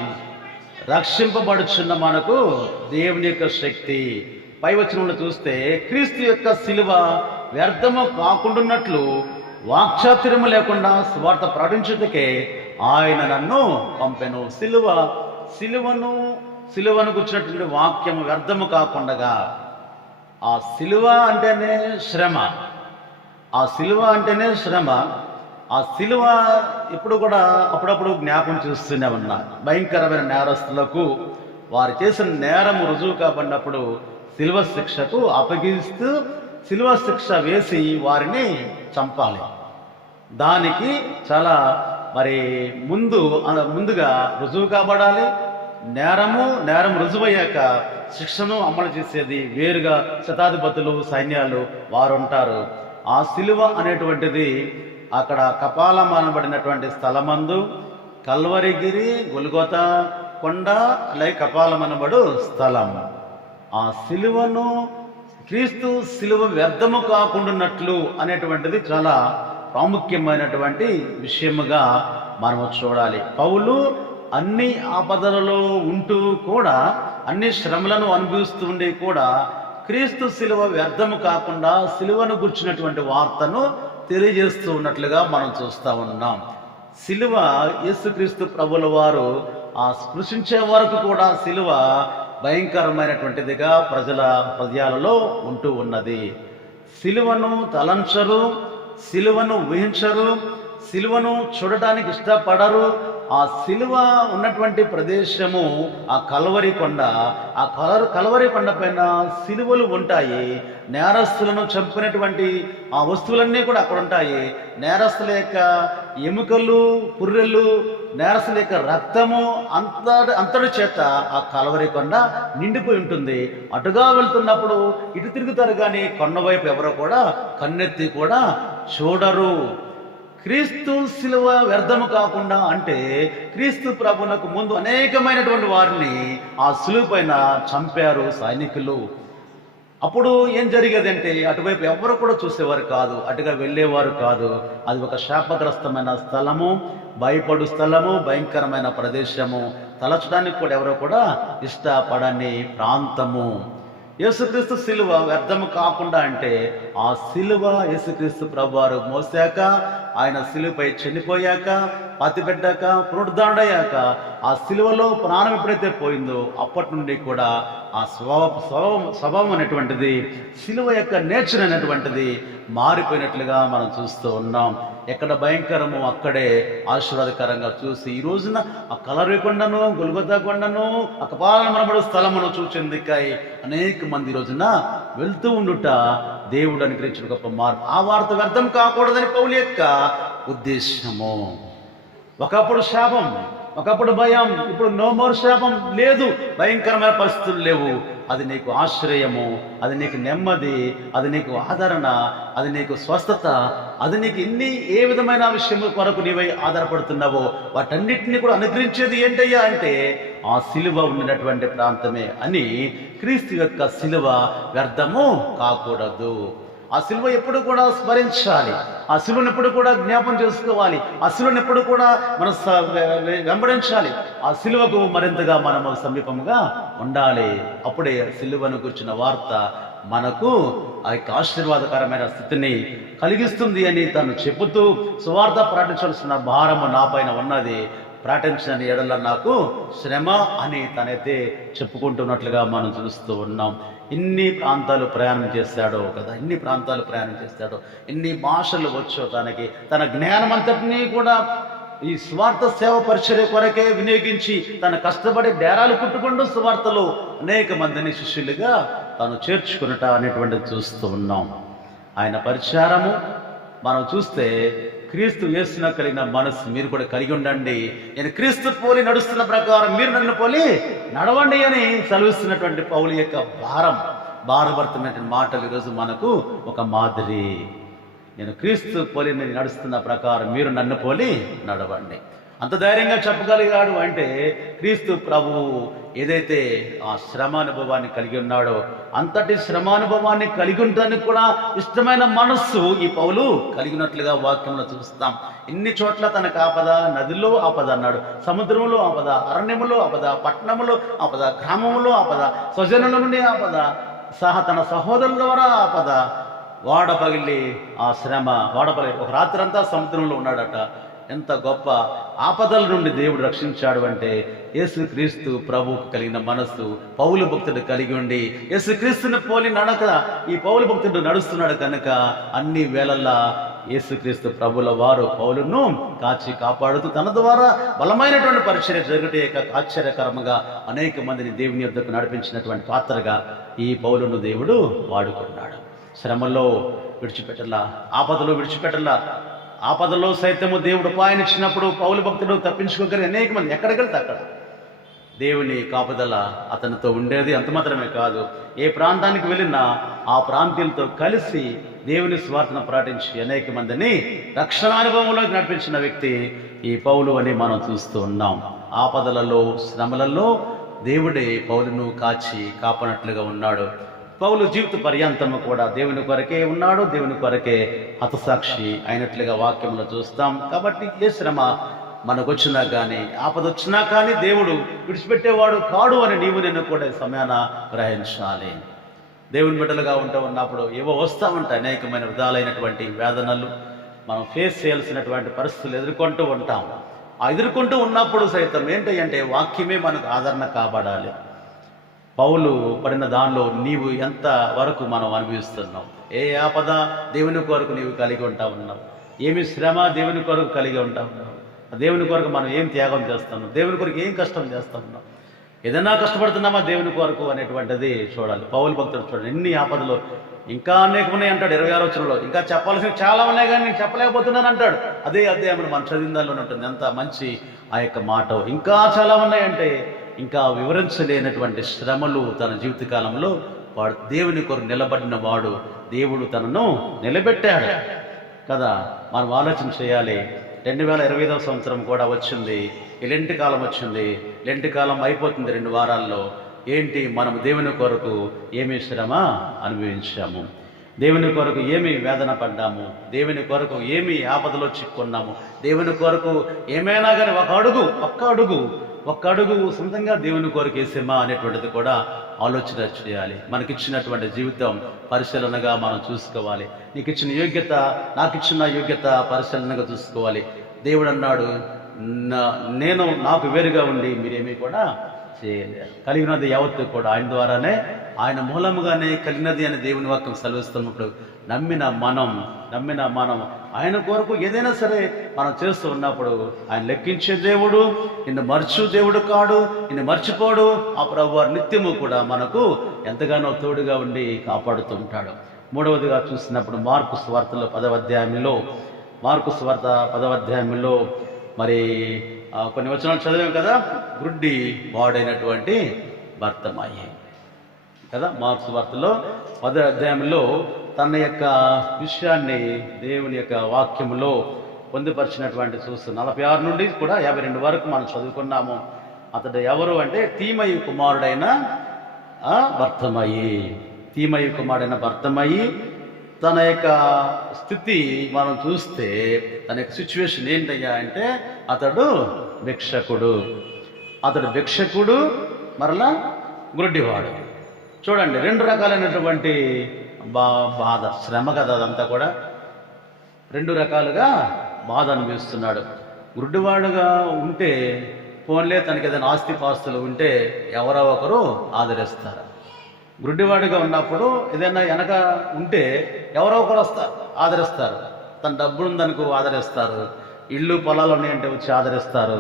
రక్షింపబడుచున్న మనకు దేవుని యొక్క శక్తి. పై వచనంలో చూస్తే క్రీస్తు యొక్క సిలువ వ్యర్థము కాకుండాన్నట్లు వాక్చాతుర్యము లేకుండా సువార్త ప్రకటించుటకే ఆయన నన్ను పంపెను. సిలువను గుర్చినటువంటి వాక్యము వ్యర్థము కాకుండా, ఆ సిలువ అంటేనే శ్రమ, ఆ సిలువ అంటేనే శ్రమ. ఆ సిలువ ఇప్పుడు కూడా అప్పుడప్పుడు జ్ఞాపం చేస్తూనే ఉన్నా. భయంకరమైన నేరస్తులకు వారు చేసిన నేరము రుజువు కాబడినప్పుడు సిలువ శిక్షకు అప్పగిస్తూ సిలువ శిక్ష వేసి వారిని చంపాలి. దానికి చాలా ముందుగా రుజువు కాబడాలి. నేరం రుజువయ్యాక శిక్షను అమలు చేసేది వేరుగా శతాధిపతులు, సైన్యాలు వారు ఉంటారు. ఆ సిలువ అనేటువంటిది అక్కడ కపాలం అనబడినటువంటి స్థలమందు కల్వరిగిరి, గొల్గొతా కొండ, అలాగే కపాలం అనబడు స్థలం. ఆ సిలువను క్రీస్తు సిలువ వ్యర్థము కాకుండాన్నట్లు అనేటువంటిది చాలా ప్రాముఖ్యమైనటువంటి విషయముగా మనము చూడాలి. పౌలు అన్ని ఆపదలలో ఉంటూ కూడా, అన్ని శ్రమలను అనుభవిస్తూ ఉండి కూడా క్రీస్తు సిలువ వ్యర్థము కాకుండా సిలువను గుర్చినటువంటి వార్తను తెలియజేస్తూ ఉన్నట్లుగా మనం చూస్తూ ఉన్నాం. సిలువ యేసుక్రీస్తు ప్రభుల వారు ఆ స్పృశించే వరకు కూడా సిలువ భయంకరమైనటువంటిదిగా ప్రజల హృదయాలలో ఉంటూ ఉన్నది. సిలువను తలంచరు, సిలువను ఊహించరు, సిలువను చూడటానికి ఇష్టపడరు. ఆ సిలువ ఉన్నటువంటి ప్రదేశము ఆ కల్వరి కొండ. ఆ కల్వరి కొండ పైన సిలువలు ఉంటాయి. నేరస్తులను చంపినటువంటి ఆ వస్తువులన్నీ కూడా అక్కడ ఉంటాయి. నేరస్తుల యొక్క ఎముకలు, పుర్రెలు, నేరస్తుల యొక్క రక్తము అంతటి చేత ఆ కల్వరి కొండ నిండిపోయి ఉంటుంది. అటుగా వెళ్తున్నప్పుడు ఇటు తిరుగుతారు కానీ కొండ వైపు ఎవరో కూడా కన్నెత్తి కూడా చూడరు. క్రీస్తు సిలువ వ్యర్థము కాకుండా అంటే క్రీస్తు ప్రభునకు ముందు అనేకమైనటువంటి వారిని ఆ సిలువ పైన చంపారు సైనికులు. అప్పుడు ఏం జరిగేదంటే అటువైపు ఎవరు కూడా చూసేవారు కాదు, అటుగా వెళ్ళేవారు కాదు. అది ఒక శాపగ్రస్తమైన స్థలము, భయపడు స్థలము, భయంకరమైన ప్రదేశము, తలచడానికి కూడా ఎవరో కూడా ఇష్టపడని ప్రాంతము. యేసుక్రీస్తు సిలువ వ్యర్థము కాకుండా అంటే ఆ సిలువ యేసుక్రీస్తు ప్రభువారు మోసాక, ఆయన సిలువపై చనిపోయాక, పాతిపెట్టాక, పునరుద్ధరణయ్యాక ఆ సిలువలో ప్రాణం ఎప్పుడైతే పోయిందో అప్పటి నుండి కూడా ఆ స్వభావం అనేటువంటిది, సిలువ యొక్క నేచర్ అనేటువంటిది మారిపోయినట్లుగా మనం చూస్తూ ఉన్నాం. ఎక్కడ భయంకరమో అక్కడే ఆశీర్వాదకరంగా చూసి ఈ రోజున ఆ కల్వరి కొండను, గొల్గొతా కొండను, ఆ కపాలం అనబడు స్థలమును చూచేందుకై అనేక మంది రోజున వెళ్తూ ఉండుట దేవుడు అనుగ్రహించిన గొప్ప మార్పు. ఆ వార్త వ్యర్థం కాకూడదని పౌలు యొక్క ఉద్దేశము. ఒకప్పుడు శాపం, ఒకప్పుడు భయం, ఇప్పుడు నో మోర్ శాపం లేదు, భయంకరమైన పరిస్థితులు లేవు. అది నీకు ఆశ్రయము, అది నీకు నెమ్మది, అది నీకు ఆదరణ, అది నీకు స్వస్థత, అది నీకు ఏ విధమైన విషయముల కొరకు నీవై ఆధారపడుతున్నావో వాటన్నిటిని కూడా అనుగ్రహించేది ఏంటయ్యా అంటే ఆ సిలువ ఉన్నటువంటి ప్రాంతమే అని. క్రీస్తు యొక్క సిలువ వ్యర్థము కాకూడదు. ఆ సిలువ ఎప్పుడు కూడా స్మరించాలి, ఆ సిలువను ఎప్పుడు కూడా జ్ఞాపం చేసుకోవాలి, ఆ సిలువను ఎప్పుడు కూడా మనం వెంబడించాలి. ఆ సిలువకు మరింతగా మనము సమీపంగా ఉండాలి. అప్పుడే సిలువను గురించిన వార్త మనకు ఆ యొక్క ఆశీర్వాదకరమైన స్థితిని కలిగిస్తుంది అని తను చెబుతూ, సువార్త ప్రకటించాల్సిన భారము నా పైన ఉన్నది, ప్రకటించిన ఎడల నాకు శ్రమ అని తనైతే చెప్పుకుంటున్నట్లుగా మనం చూస్తూ ఉన్నాం. ఇన్ని ప్రాంతాలు ప్రయాణం చేశాడో కదా, ఇన్ని ప్రాంతాలు ప్రయాణం చేశాడో, ఇన్ని భాషలు వచ్చో తనకి, తన జ్ఞానం అంతటినీ కూడా ఈ స్వార్థ సేవ పరిచర్య కొరకే వినియోగించి తన కష్టపడి డేరాలు కుట్టుకుంటూ స్వార్థలో అనేక మందిని శిష్యులుగా తాను చేర్చుకున్నట అనేటువంటిది చూస్తూ ఉన్నాం. ఆయన పరిచారము మనం చూస్తే క్రీస్తు యేసున కలిగిన మనసు మీరు కూడా కలిగి ఉండండి. నేను క్రీస్తు పోలి నడుస్తున్న ప్రకారం మీరు నన్ను పోలి నడవండి అని సెలవిస్తున్నటువంటి పౌలు యొక్క భారభరితమైన మాటలు ఈరోజు మనకు ఒక మాదిరి. నేను క్రీస్తు పోలి నేను నడుస్తున్న ప్రకారం మీరు నన్ను పోలి నడవండి. అంత ధైర్యంగా చెప్పగలిగాడు అంటే క్రీస్తు ప్రభువు ఏదైతే ఆ శ్రమానుభవాన్ని కలిగి ఉన్నాడో అంతటి శ్రమానుభవాన్ని కలిగి ఉండడానికి కూడా ఇష్టమైన మనస్సు ఈ పౌలు కలిగినట్లుగా వాక్యంలో చూస్తాం. ఇన్ని చోట్ల తనకు ఆపద, నదిలో ఆపద అన్నాడు, సముద్రంలో ఆపద, అరణ్యములో ఆపద, పట్టణములో ఆపద, గ్రామములో ఆపద, స్వజనుల నుండి ఆపద, తన సహోదరుల ద్వారా ఆపద, వాడ పగిలి ఆ శ్రమ వాడ పగిలి ఒక రాత్రంతా సముద్రంలో ఉన్నాడట. ఎంత గొప్ప ఆపదల నుండి దేవుడు రక్షించాడు అంటే యేసుక్రీస్తు ప్రభువుకు కలిగిన మనస్సు పౌలు భక్తుడు కలిగి ఉండి యేసుక్రీస్తుని పోలి నడక ఈ పౌలు భక్తుడు నడుస్తున్నాడు కనుక అన్ని వేళల్లా యేసుక్రీస్తు ప్రభుల వారు పౌలును కాచి కాపాడుతూ తన ద్వారా బలమైనటువంటి పరిచర్య జరుగుటే ఆశ్చర్యకరంగా అనేక మందిని దేవుని యొద్దకు నడిపించినటువంటి పాత్రగా ఈ పౌలును దేవుడు వాడుకున్నాడు. శ్రమలో విడిచిపెట్టలా, ఆపదలో విడిచిపెట్టలా. ఆపదలో సైతము దేవుడు ఉపాయం ఇచ్చినప్పుడు పౌలు భక్తుడు తప్పించుకోగలిగి అనేక మంది ఎక్కడికి వెళ్తే అక్కడ దేవుని కాపుదల అతనితో ఉండేది. అంత మాత్రమే కాదు, ఏ ప్రాంతానికి వెళ్ళినా ఆ ప్రాంతీయులతో కలిసి దేవుని స్వార్థను ప్రకటించి అనేక మందిని రక్షణానుభవంలోకి నడిపించిన వ్యక్తి ఈ పౌలు అని మనం చూస్తూ ఉన్నాం. ఆపదలలో శ్రమలలో దేవుడే పౌలును కాచి కాపనట్లుగా ఉన్నాడు. పౌలు జీవిత పర్యంతము కూడా దేవుని కొరకే ఉన్నాడు, దేవుని కొరకే హతసాక్షి అయినట్లుగా వాక్యంలో చూస్తాం. కాబట్టి ఏ శ్రమ మనకు వచ్చినా కానీ, ఆపద వచ్చినా కానీ దేవుడు విడిచిపెట్టేవాడు కాడు అని నీవు నిన్ను కూడా సమయాన గ్రహించాలి. దేవుని బిడ్డలుగా ఉన్నప్పుడు ఏవో వస్తూ ఉంటాయి, అనేకమైన విధాలైనటువంటి వేదనలు మనం ఫేస్ చేయాల్సినటువంటి పరిస్థితులు ఎదుర్కొంటూ ఉంటాం. ఆ ఎదుర్కొంటూ ఉన్నప్పుడు సైతం ఏంటంటే వాక్యమే మనకు ఆదరణ కాబడాలి. పౌలు పడిన దానిలో నీవు ఎంత వరకు మనం అనుభవిస్తున్నావు? ఏ ఆపద దేవుని కొరకు నీవు కలిగి ఉంటా ఉన్నావు? ఏమి శ్రమ దేవుని కొరకు కలిగి ఉంటా ఉన్నావు? దేవుని కొరకు మనం ఏం త్యాగం చేస్తున్నాం? దేవుని కొరకు ఏం కష్టం చేస్తా ఉన్నాం? ఏదైనా కష్టపడుతున్నామా దేవుని కొరకు అనేటువంటిది చూడాలి. పౌలు భక్తుడు చూడండి, ఎన్ని ఆపదలు ఇంకా అనేక ఉన్నాయి అంటాడు. 26వ వచనంలో ఇంకా చెప్పాల్సినవి చాలా ఉన్నాయి కానీ నేను చెప్పలేకపోతున్నాను అంటాడు. అదే అధ్యాయంలో మన చదివిందాల్లోనే ఉంటుంది. ఎంత మంచి ఆ యొక్క మాట. ఇంకా చాలా ఉన్నాయంటే ఇంకా వివరించలేనటువంటి శ్రమలు తన జీవితకాలంలో వాడు దేవుని కొరకు నిలబడిన వాడు దేవుడు తనను నిలబెట్టాడు కదా. మనం ఆలోచన చేయాలి. 2025వ సంవత్సరం కూడా వచ్చింది, ఈ లెంటి కాలం వచ్చింది. లెంటి కాలం అయిపోతుంది 2 వారాల్లో. ఏంటి మనం దేవుని కొరకు ఏమి శ్రమ అనుభవించాము, దేవుని కొరకు ఏమి వేదన పడ్డాము, దేవుని కొరకు ఏమి ఆపదలో చిక్కున్నాము, దేవుని కొరకు ఏమైనా కానీ ఒక్క అడుగు సొంతంగా దేవుని కొరకు వేసేమా అనేటువంటిది కూడా ఆలోచన చేయాలి. మనకిచ్చినటువంటి జీవితం పరిశీలనగా మనం చూసుకోవాలి. నీకు ఇచ్చిన యోగ్యత, నాకు ఇచ్చిన యోగ్యత పరిశీలనగా చూసుకోవాలి. దేవుడు అన్నాడు, నేను నాకు వేరుగా ఉండి మీరేమీ కూడా చేయలేరు. కలిగినది యావత్తు కూడా ఆయన ద్వారానే, ఆయన మూలముగానే కలిగినది అని దేవుని వాక్యం సెలవిస్తున్నప్పుడు నమ్మిన మనం ఆయన కొరకు ఏదైనా సరే మనం చేస్తూ ఉన్నప్పుడు ఆయన లెక్కించే దేవుడు, నిన్ను మర్చు దేవుడు కాడు, నిన్ను మర్చిపోడు. ఆ ప్రభువారు నిత్యము కూడా మనకు ఎంతగానో తోడుగా ఉండి కాపాడుతూ ఉంటాడు. మూడవదిగా చూసినప్పుడు మార్కు సువార్తలో 10వ అధ్యాయంలో మరి కొన్ని వచనాలు చదివాం కదా. గుడ్డి వాడైనటువంటి భర్తమయ్యే కదా. మార్కు సువార్తలో 10వ అధ్యాయంలో తన యొక్క విషయాన్ని దేవుని యొక్క వాక్యములో పొందుపరిచినటువంటి చూస్తూ 46 నుండి కూడా 52 వరకు మనం చదువుకున్నాము. అతడు ఎవరు అంటే తీమయి కుమారుడైన భర్తమయి. తన యొక్క స్థితి మనం చూస్తే తన యొక్క సిచ్యువేషన్ ఏంటయ్యా అంటే అతడు భిక్షకుడు మరలా గుడ్డివాడు. చూడండి, 2 రకాలైనటువంటి బాధ, శ్రమ కదా అదంతా కూడా. 2 రకాలుగా బాధ అనుభవిస్తున్నాడు. గుడ్డివాడుగా ఉంటే ఫోన్లే తనకి ఏదైనా ఆస్తిపాస్తులు ఉంటే ఎవరో ఒకరు ఆదరిస్తారు. గుడ్డివాడిగా ఉన్నప్పుడు ఏదైనా వెనక ఉంటే ఎవరో ఒకరు ఆదరిస్తారు. తన డబ్బులు ఉందనుకో ఆదరిస్తారు, ఇళ్ళు పొలాలు ఉన్నాయంటే వచ్చి ఆదరిస్తారు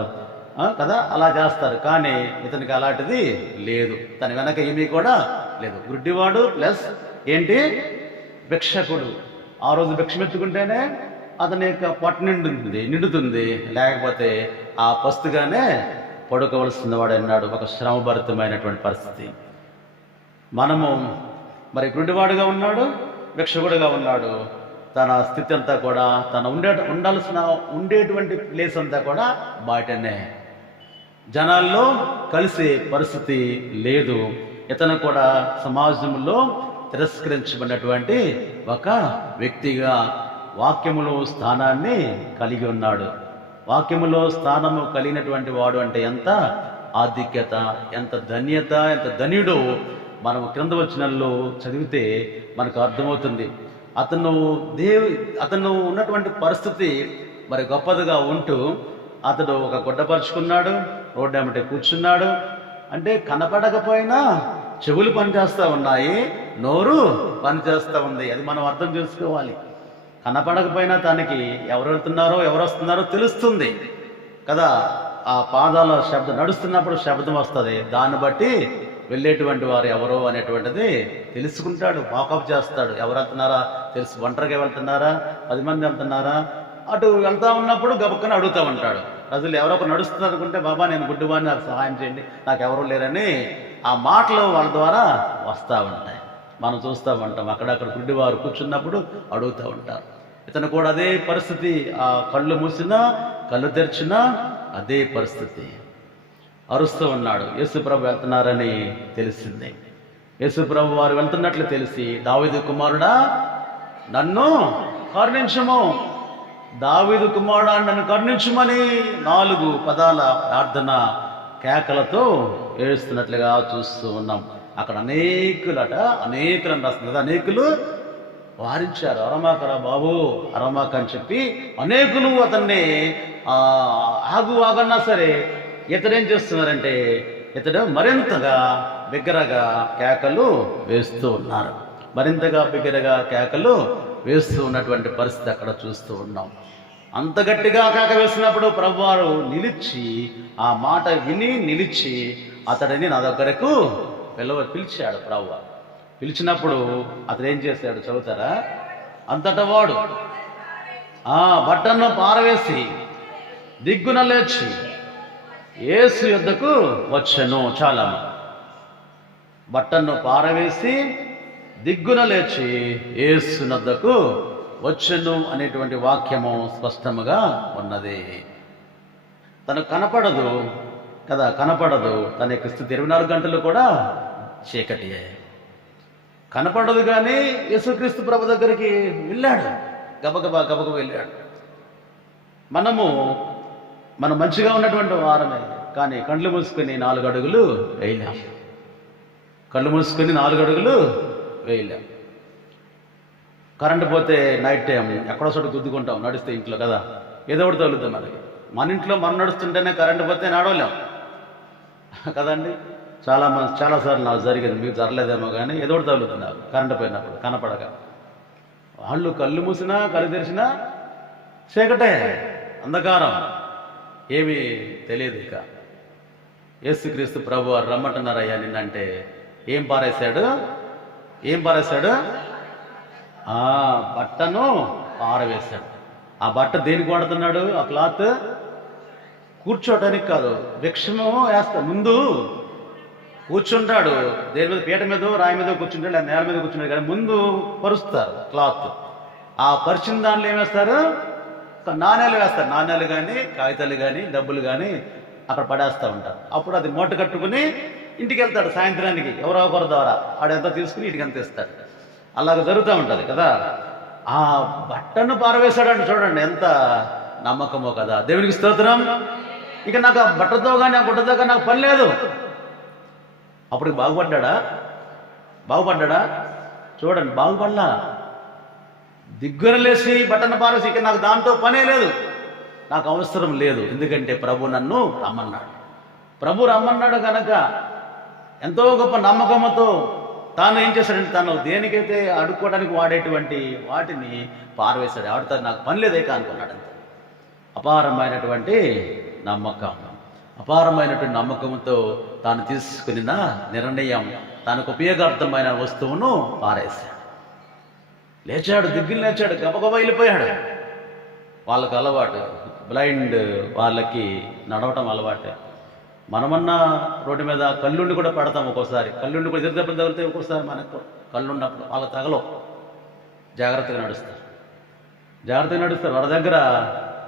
కదా, అలా చేస్తారు. కానీ ఇతనికి అలాంటిది లేదు, తన వెనక ఏమీ కూడా లేదు. గుడ్డివాడు ప్లస్ ఏంటి, భిక్షకుడు. ఆ రోజు భిక్షమెత్తుకుంటేనే అతని యొక్క పొట్ట నిండుతుంది, లేకపోతే ఆ పస్తుగానే పడుకోవలసిన వాడు అన్నాడు. ఒక శ్రమభరితమైనటువంటి పరిస్థితి. మనము మరి గుడ్డివాడుగా ఉన్నాడు, భిక్షకుడుగా ఉన్నాడు. తన స్థితి అంతా కూడా తన ఉండేటువంటి ప్లేస్ అంతా కూడా బయటనే, జనాల్లో కలిసే పరిస్థితి లేదు. ఇతను కూడా సమాజంలో తిరస్కరించబడినటువంటి ఒక వ్యక్తిగా వాక్యములో స్థానాన్ని కలిగి ఉన్నాడు. వాక్యములో స్థానము కలిగినటువంటి వాడు అంటే ఎంత ఆధిక్యత, ఎంత ధన్యత, ఎంత ధన్యుడో మనం క్రింద వచనాల్లో చదివితే మనకు అర్థమవుతుంది. అతను అతను ఉన్నటువంటి పరిస్థితి మరి గొప్పదిగా ఉంటూ అతడు ఒక గుడ్డపరుచుకున్నాడు, రోడ్డు వెంబడి కూర్చున్నాడు. అంటే కనపడకపోయినా చెవులు పనిచేస్తూ ఉన్నాయి, నోరు పనిచేస్తూ ఉంది. అది మనం అర్థం చేసుకోవాలి. కనపడకపోయినా తనకి ఎవరు వెళ్తున్నారో ఎవరు వస్తున్నారో తెలుస్తుంది కదా. ఆ పాదాల శబ్దం, నడుస్తున్నప్పుడు శబ్దం వస్తుంది, దాన్ని బట్టి వెళ్ళేటువంటి వారు ఎవరో అనేటువంటిది తెలుసుకుంటాడు, వాకప్ చేస్తాడు. ఎవరు వెళ్తున్నారా తెలుసు, ఒంటరిగా వెళ్తున్నారా 10 మంది వెళ్తున్నారా, అటు వెళ్తా ఉన్నప్పుడు గబక్కన అడుగుతూ ఉంటాడు. ప్రజలు ఎవరో ఒకరు నడుస్తున్నారు అనుకుంటే, బాబా నేను గుడ్డివాడిని, నాకు సహాయం చేయండి, నాకు ఎవరు లేరని ఆ మాటలు వాళ్ళ ద్వారా వస్తూ ఉంటాయి. మనం చూస్తూ ఉంటాం, అక్కడక్కడ గుడ్డివారు కూర్చున్నప్పుడు అడుగుతూ ఉంటారు. ఇతను కూడా అదే పరిస్థితి. ఆ కళ్ళు మూసినా కళ్ళు తెరిచినా అదే పరిస్థితి. అరుస్తూ ఉన్నాడు. యేసుప్రభు వెళ్తున్నారని తెలిసింది. యేసుప్రభు వారు వెళ్తున్నట్లు తెలిసి, దావీదు కుమారుడా నన్ను కరుణించుము, దావీదు కుమారుడా నన్ను కరుణించుమని 4 పదాల ప్రార్థన కేకలతో ఏడుస్తున్నట్లుగా చూస్తూ ఉన్నాం. అక్కడ అనేకులని రాస్తుంది కదా, అనేకులు వారించారు. అరమాకరా బాబు, అరమాక అని చెప్పి అనేకులు అతన్ని ఆగన్నా సరే ఇతడేం చేస్తున్నారంటే ఇతడు మరింతగా బిగ్గరగా కేకలు వేస్తూ ఉన్నారు. మరింతగా బిగ్గరగా కేకలు వేస్తూ ఉన్నటువంటి పరిస్థితి అక్కడ చూస్తూ ఉన్నాం. అంత గట్టిగా కేక వేసినప్పుడు ప్రభువారు నిలిచి, ఆ మాట విని నిలిచి అతడిని నా దగ్గరకు పిలిచాడు. ప్రభువారు పిలిచినప్పుడు అతడు ఏం చేశాడు చదువుతారా? అంతటా వాడు బట్టను పారవేసి దిగ్గున లేచి యేసు యొద్దకు వచ్చెను. చాలా బట్టను పారవేసి దిగ్గున లేచి యేసు యొద్దకు వచ్చెను అనేటువంటి వాక్యము స్పష్టముగా ఉన్నది. తనకు కనపడదు కదా, కనపడదు. తన యొక్క స్థితి 24 గంటలు కూడా చీకటియే, కనపడదు. కానీ యేసుక్రీస్తు ప్రభు దగ్గరికి వెళ్ళాడు, గబగబా వెళ్ళాడు. మనం మంచిగా ఉన్నటువంటి వారమే, కానీ కళ్ళు మూసుకొని 4 అడుగులు వేయలేం. కళ్ళు మూసుకొని 4 అడుగులు వేయలేం. కరెంటు పోతే నైట్ టైం ఎక్కడో చోట గుద్దుకుంటాం నడిస్తే ఇంట్లో కదా, ఏదో ఒకటి తగులుతాం. మనకి మన ఇంట్లో మనం నడుస్తుంటేనే కరెంటు పోతే నడవలేం కదండి. చాలాసార్లు నాకు జరిగింది, మీకు జరగలేదేమో కానీ ఏదో ఒకటి తగులుతున్నారు కరెంటు పోయినప్పుడు కనపడక. వాళ్ళు కళ్ళు మూసినా కళ్ళు తెరిచినా చీకటే, అంధకారం, ఏమీ తెలియదు. ఇక యేసుక్రీస్తు ప్రభు వారు రమ్మంటున్నారయ్యా నిన్నంటే ఏం పారేశాడు? బట్టను పారవేశాడు. ఆ బట్ట దేనికి వాడుతున్నాడు? ఆ క్లాత్ కూర్చోటానికి కాదు, భిక్షము వేస్తా ముందు కూర్చుంటాడు. దేని మీద, పీట మీద రాయి మీద కూర్చుంటాడు, లేదా నేల మీద కూర్చుంటాడు. కానీ ముందు పరుస్తారు క్లాత్. ఆ పరిచిన దాంట్లో ఏం వేస్తారు? నాణ్యాలు వేస్తారు. నాణ్యాలు కానీ కాగితాలు కానీ డబ్బులు కానీ అక్కడ పడేస్తూ ఉంటారు. అప్పుడు అది మూట కట్టుకుని ఇంటికి వెళ్తాడు సాయంత్రానికి, ఎవరో ఒకరి ద్వారా ఆడెంత తీసుకుని ఇంటికి ఎంత ఇస్తాడు. అలాగ జరుగుతూ ఉంటుంది కదా. ఆ బట్టను పారవేశాడంటే చూడండి ఎంత నమ్మకమో కదా. దేవునికి స్తోత్రం. ఇక నాకు ఆ బట్టతో కానీ ఆ గుడ్డతో కానీ నాకు పని లేదు. అప్పుడు బాగుపడ్డా? చూడండి, బాగుపడలా. దిగ్గురలేసి బట్టను పారేసి ఇక నాకు దాంతో పనే లేదు, నాకు అవసరం లేదు. ఎందుకంటే ప్రభు నన్ను రమ్మన్నాడు కనుక ఎంతో గొప్ప నమ్మకంతో తాను ఏం చేశాడంటే, తను దేనికైతే అడుక్కోవడానికి వాడేటువంటి వాటిని పారవేశాడు. ఆడుతారు, నాకు పని లేదే అనుకున్నాడు. అంత అపారమైనటువంటి నమ్మకంతో తాను తీసుకున్న నిర్ణయం, తనకు ఉపయోగార్థమైన వస్తువును పారేశాడు. లేచాడు, దిగ్గులు లేచాడు, గబగబా వెళ్ళిపోయాడు. వాళ్ళకు అలవాటు, బ్లైండ్ వాళ్ళకి నడవటం అలవాటే. మనమన్నా రోడ్డు మీద కళ్ళుండి కూడా పడతాం ఒక్కోసారి, కళ్ళుండి కూడా ఎదురు దెబ్బలు తగిలితే ఒక్కోసారి మనకు కళ్ళున్నప్పుడు వాళ్ళకి తగలవు. జాగ్రత్తగా నడుస్తారు. వాళ్ళ దగ్గర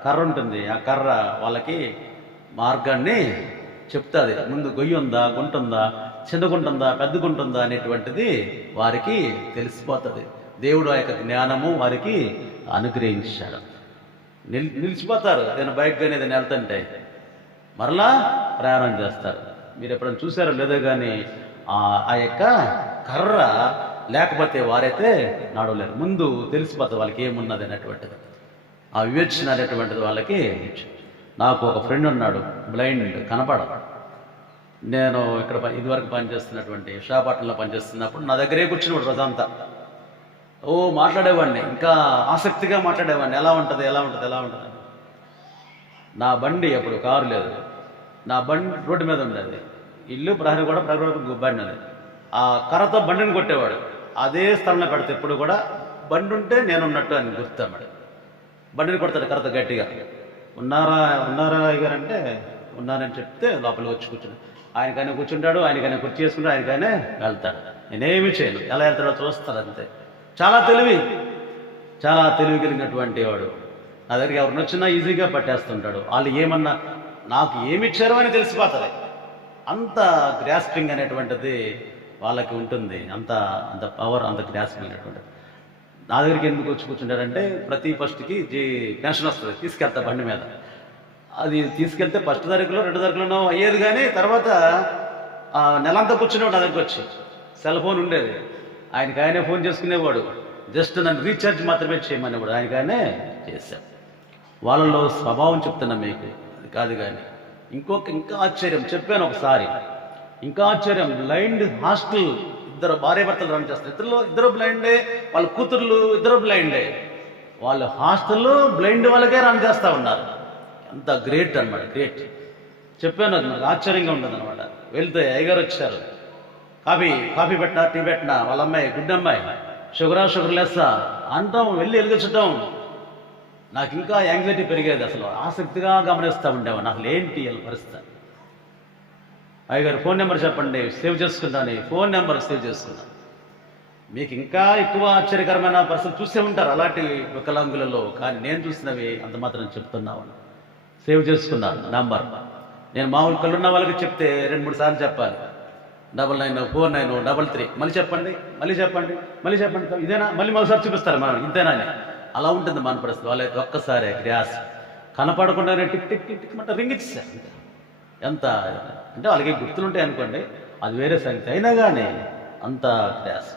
కర్ర ఉంటుంది. ఆ కర్ర వాళ్ళకి మార్గాన్ని చెప్తుంది. ముందు గొయ్యి ఉందా, గుంట ఉందా, చిన్న గుంట ఉందా, పెద్ద గుంట ఉందా అనేటువంటిది వారికి తెలిసిపోతుంది. దేవుడు ఆ యొక్క జ్ఞానము వారికి అనుగ్రహించాడు. నిలిచిపోతారు. నేను బైక్ కానీ ఏదైనా వెళ్తుంటే మరలా ప్రయాణం చేస్తారు. మీరు ఎప్పుడైనా చూసారో లేదో కానీ ఆ యొక్క కర్ర లేకపోతే వారైతే నడవలేరు. ముందు తెలిసిపోతుంది వాళ్ళకి ఏమున్నది అనేటువంటిది. ఆ వివేచన అనేటువంటిది వాళ్ళకి. నాకు ఒక ఫ్రెండ్ ఉన్నాడు, బ్లైండ్, కనపడదు. నేను ఇక్కడ ఇదివరకు పనిచేస్తున్నటువంటి విశాఖపట్నంలో పనిచేస్తున్నప్పుడు నా దగ్గరే కూర్చున్నాడు రోజంతా. మాట్లాడేవాడిని, ఇంకా ఆసక్తిగా మాట్లాడేవాడిని. ఎలా ఉంటుంది ఎలా ఉంటుంది ఎలా ఉంటుంది. నా బండి అప్పుడు కారు లేదు, నా బండి రోడ్డు మీద ఉండేది. ఇల్లు ప్రహరీ కూడా బండి అది. ఆ కర్రతో బండిని కొట్టేవాడు. అదే స్థలంలో పెడితే ఎప్పుడు కూడా బండి ఉంటే నేనున్నట్టు అని గుర్తాడు. బండిని కొడతాడు కర్రతో గట్టిగా. ఉన్నారా గారంటే ఉన్నారని చెప్తే లోపలికి వచ్చి కూర్చుని ఆయనకైనా కూర్చుంటాడు, ఆయనకైనా కుర్చీ చేసుకుంటాడు, ఆయనకైనా వెళ్తాడు. నేనేమి చేయను, ఎలా వెళ్తాడో చూస్తాడు అంతే. చాలా తెలివి కలిగినటువంటి వాడు. నా దగ్గరికి ఎవరిని వచ్చినా ఈజీగా పట్టేస్తుంటాడు. వాళ్ళు ఏమన్నా నాకు ఏమి ఇచ్చారో అని తెలిసిపోతుంది. అంత గ్రాస్పింగ్ అనేటువంటిది వాళ్ళకి ఉంటుంది. అంత పవర్, అంత గ్రాస్పింగ్ అనేటువంటిది. నా దగ్గరికి ఎందుకు వచ్చి కూర్చుంటాడంటే ప్రతి ఫస్ట్కి పెన్షన్ వస్తుంది, తీసుకెళ్తా బండి మీద. అది తీసుకెళ్తే ఫస్ట్ తారీఖులో 2 తారీఖులోనో అయ్యేది. కానీ తర్వాత నెలంతా కూర్చునేవాడు నా దగ్గరికి వచ్చి. సెల్ ఫోన్ ఉండేది, ఆయనకాయనే ఫోన్ చేసుకునేవాడు. జస్ట్ నన్ను రీఛార్జ్ మాత్రమే చేయమనేవాడు, ఆయనకాయనే చేశాడు. వాళ్ళలో స్వభావం చెప్తున్నా మీకు, అది కాదు. కానీ ఇంకా ఆశ్చర్యం చెప్పాను ఒకసారి. ఇంకా ఆశ్చర్యం, బ్లైండ్ హాస్టల్, 2 భార్యాభర్తలు రన్ చేస్తారు. ఇద్దరు బ్లైండే, వాళ్ళ కూతుర్లు ఇద్దరు బ్లైండే. వాళ్ళ హాస్టల్లో బ్లైండ్ వాళ్ళకే రన్ చేస్తూ ఉన్నారు. ఎంత గ్రేట్ అనమాట, గ్రేట్. చెప్పాను, అది మనకు ఆశ్చర్యంగా ఉంటుంది అనమాట. వెళ్తే అయ్యగారు వచ్చారు, కాఫీ పెట్టినా టీ పెట్టినా వాళ్ళ అమ్మాయి, గుడ్ అమ్మాయి, షుగర్ లెస్సా అంటాం, వెళ్ళి వెలిగించటం. నాకు ఇంకా యాంగ్జైటీ పెరిగేది. అసలు ఆసక్తిగా గమనిస్తూ ఉండేవాడిని, అసలు ఏంటి వాళ్ళ పరిస్థితి. అయ్యగారు ఫోన్ నెంబర్ చెప్పండి, సేవ్ చేసుకుంటాను. ఫోన్ నెంబర్ సేవ్ చేసుకున్నాను. మీకు ఇంకా ఎక్కువ ఆశ్చర్యకరమైన పరిస్థితులు చూసే ఉంటారు అలాంటి వికలాంగులలో, కానీ నేను చూసినవి అంత మాత్రం చెప్తున్నాను. సేవ్ చేసుకున్నాను నంబర్. నేను మామూలు కళ్ళున్న వాళ్ళకి చెప్తే 2-3 సార్లు చెప్పాలి. 994933. మళ్ళీ చెప్పండి, ఇదేనా, మళ్ళీ ఒకసారి చూపిస్తారు మనం, ఇంతేనా అని. అలా ఉంటుంది మన పరిస్థితి. వాళ్ళైతే ఒక్కసారి గ్యాస్ కనపడకుండానే టిక్ టిక్ టిక్ టిక్ అంటే రింగ్ ఇచ్చేసారు. ఎంత అంటే వాళ్ళకి గుర్తులుంటాయి అనుకోండి, అది వేరే సంగతి. అయినా కానీ అంత గ్యాస్.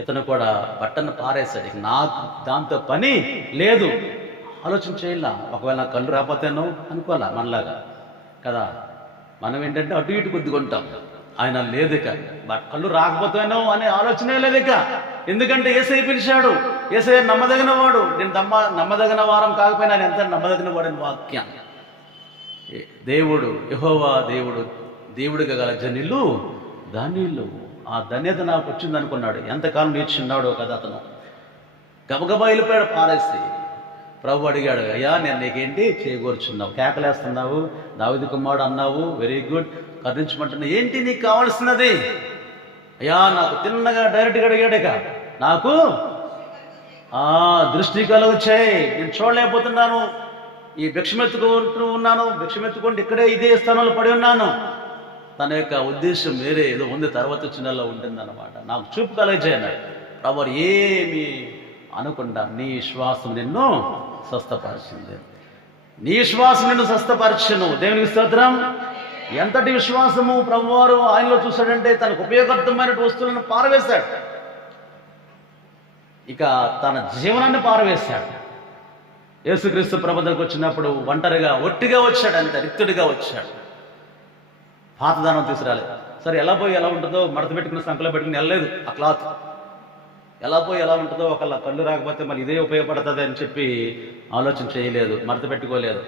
ఇతను కూడా బట్టను పారేశాడు. ఇక నాకు దాంతో పని లేదు, ఆలోచన చేయాల. ఒకవేళ నా కళ్ళు రాకపోతేనో అనుకోవాలా మనలాగా కదా. మనం ఏంటంటే అటు ఇటు కొద్దిగా ఉంటాం. ఆయన లేదు ఇక, కళ్ళు రాకపోతేనో అనే ఆలోచనే లేదు ఇక. ఎందుకంటే యేసయ్య పిలిచాడు, యేసయ్య నమ్మదగిన వాడు. నేను నమ్మదగిన వారం కాకపోయినా ఆయన ఎంత నమ్మదగిన వాడని వాక్యం. దేవుడు యెహోవా దేవుడిగా గల జనులు ధన్యులు. ఆ ధన్యత నాకు వచ్చింది అనుకున్నాడు. ఎంతకాలం నేర్చున్నాడో కదా అతను. గబగబా వెళ్ళిపోయాడు పారేసి. ప్రభు అడిగాడు, అయ్యా నేను నీకేంటి చేయగోర్చున్నావు, కేకలేస్తున్నావు, దావీదు కుమారుడు అన్నావు, వెరీ గుడ్, కరుణించమంటున్నావు, ఏంటి నీకు కావాల్సినది? అయ్యా నాకు తిన్నగా డైరెక్ట్గా అడిగాడక, నాకు దృష్టి కలుగొచ్చాయి, నేను చూడలేకపోతున్నాను, ఈ భిక్షమెత్తుకుంటూ ఉన్నాను, భిక్షమెత్తుకుంటూ ఇక్కడే ఇదే స్థానంలో పడి ఉన్నాను. తన యొక్క ఉద్దేశం వేరే ఏదో ఉంది, తర్వాత చిన్నలో ఉంటుందన్నమాట. నాకు చూపు కలగజేయన్నాడు. ప్రభు ఏమి అనకుండా నీ విశ్వాసం నిన్ను స్వస్థపరిచింది, నీ విశ్వాసం నిన్ను స్వస్థపరచును. దేవునికి స్తోత్రం. ఎంతటి విశ్వాసము ప్రభువారు ఆయనలో చూశాడంటే తనకు ఉపయోగకరమైన వస్తువులను పారవేశాడు, ఇక తన జీవనాన్ని పారవేశాడు. యేసుక్రీస్తు ప్రభు దగ్గరకు వచ్చినప్పుడు ఒంటరిగా ఒట్టిగా వచ్చాడు, అంత రిక్తుడిగా వచ్చాడు. పాతదానం తీసుకురాలేదు. సరే ఎలా పోయి ఎలా ఉంటుందో, మడత పెట్టుకుని సంకలో పెట్టుకుని వెళ్ళలేదు. ఆ క్లాత్ ఎలా పోయి ఎలా ఉంటుందో, ఒకళ్ళ కళ్ళు రాకపోతే మళ్ళీ ఇదే ఉపయోగపడుతుంది అని చెప్పి ఆలోచన చేయలేదు, మడత పెట్టుకోలేదు,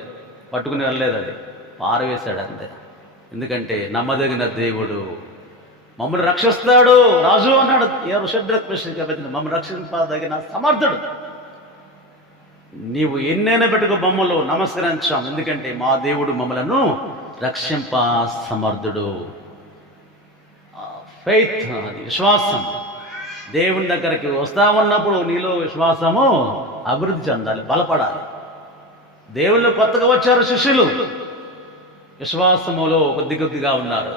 పట్టుకుని వెళ్ళలేదు, అది పారవేశాడు అంతే. ఎందుకంటే నమ్మదగిన దేవుడు మమ్మల్ని రక్షిస్తాడు. రాజు అన్నాడు, మమ్మల్ని రక్షింపదగిన సమర్థుడు. నీవు ఎన్నైనా పెట్టుకో బొమ్మలు నమస్కరించాం, ఎందుకంటే మా దేవుడు మమ్మలను రక్షింప సమర్థుడు. ఫెయిత్, అది విశ్వాసం. దేవుని దగ్గరికి వస్తా ఉన్నప్పుడు నీలో విశ్వాసము అభివృద్ధి చెందాలి, బలపడాలి. దేవుళ్ళు కొత్తగా వచ్చారు శిష్యులు, విశ్వాసములో కొద్దిగా ఉన్నారు.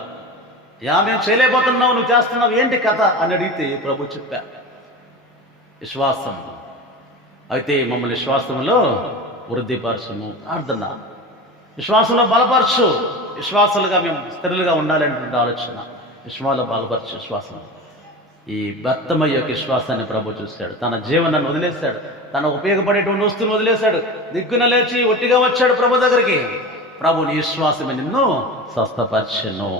మేము చేయలేకపోతున్నావు, నువ్వు చేస్తున్నావు, ఏంటి కథ అని అడిగితే ప్రభు చెప్పారు విశ్వాసం. అయితే మమ్మల్ని విశ్వాసంలో వృద్ధిపరచము, ప్రార్థన, విశ్వాసంలో బలపరచు. విశ్వాసాలుగా మేము స్థిరులుగా ఉండాలనేటువంటి ఆలోచన, విశ్వాసంలో బలపరచు. విశ్వాసం ఈ భర్తమయ్య యొక్క విశ్వాసాన్ని ప్రభు చూశాడు. తన జీవనాన్ని వదిలేశాడు, తన ఉపయోగపడేటువంటి వస్తువులు వదిలేశాడు. దిగ్గున లేచి ఒట్టిగా వచ్చాడు ప్రభు దగ్గరికి. ప్రభు నీ విశ్వాసమే నిన్ను స్వస్థపరచెను,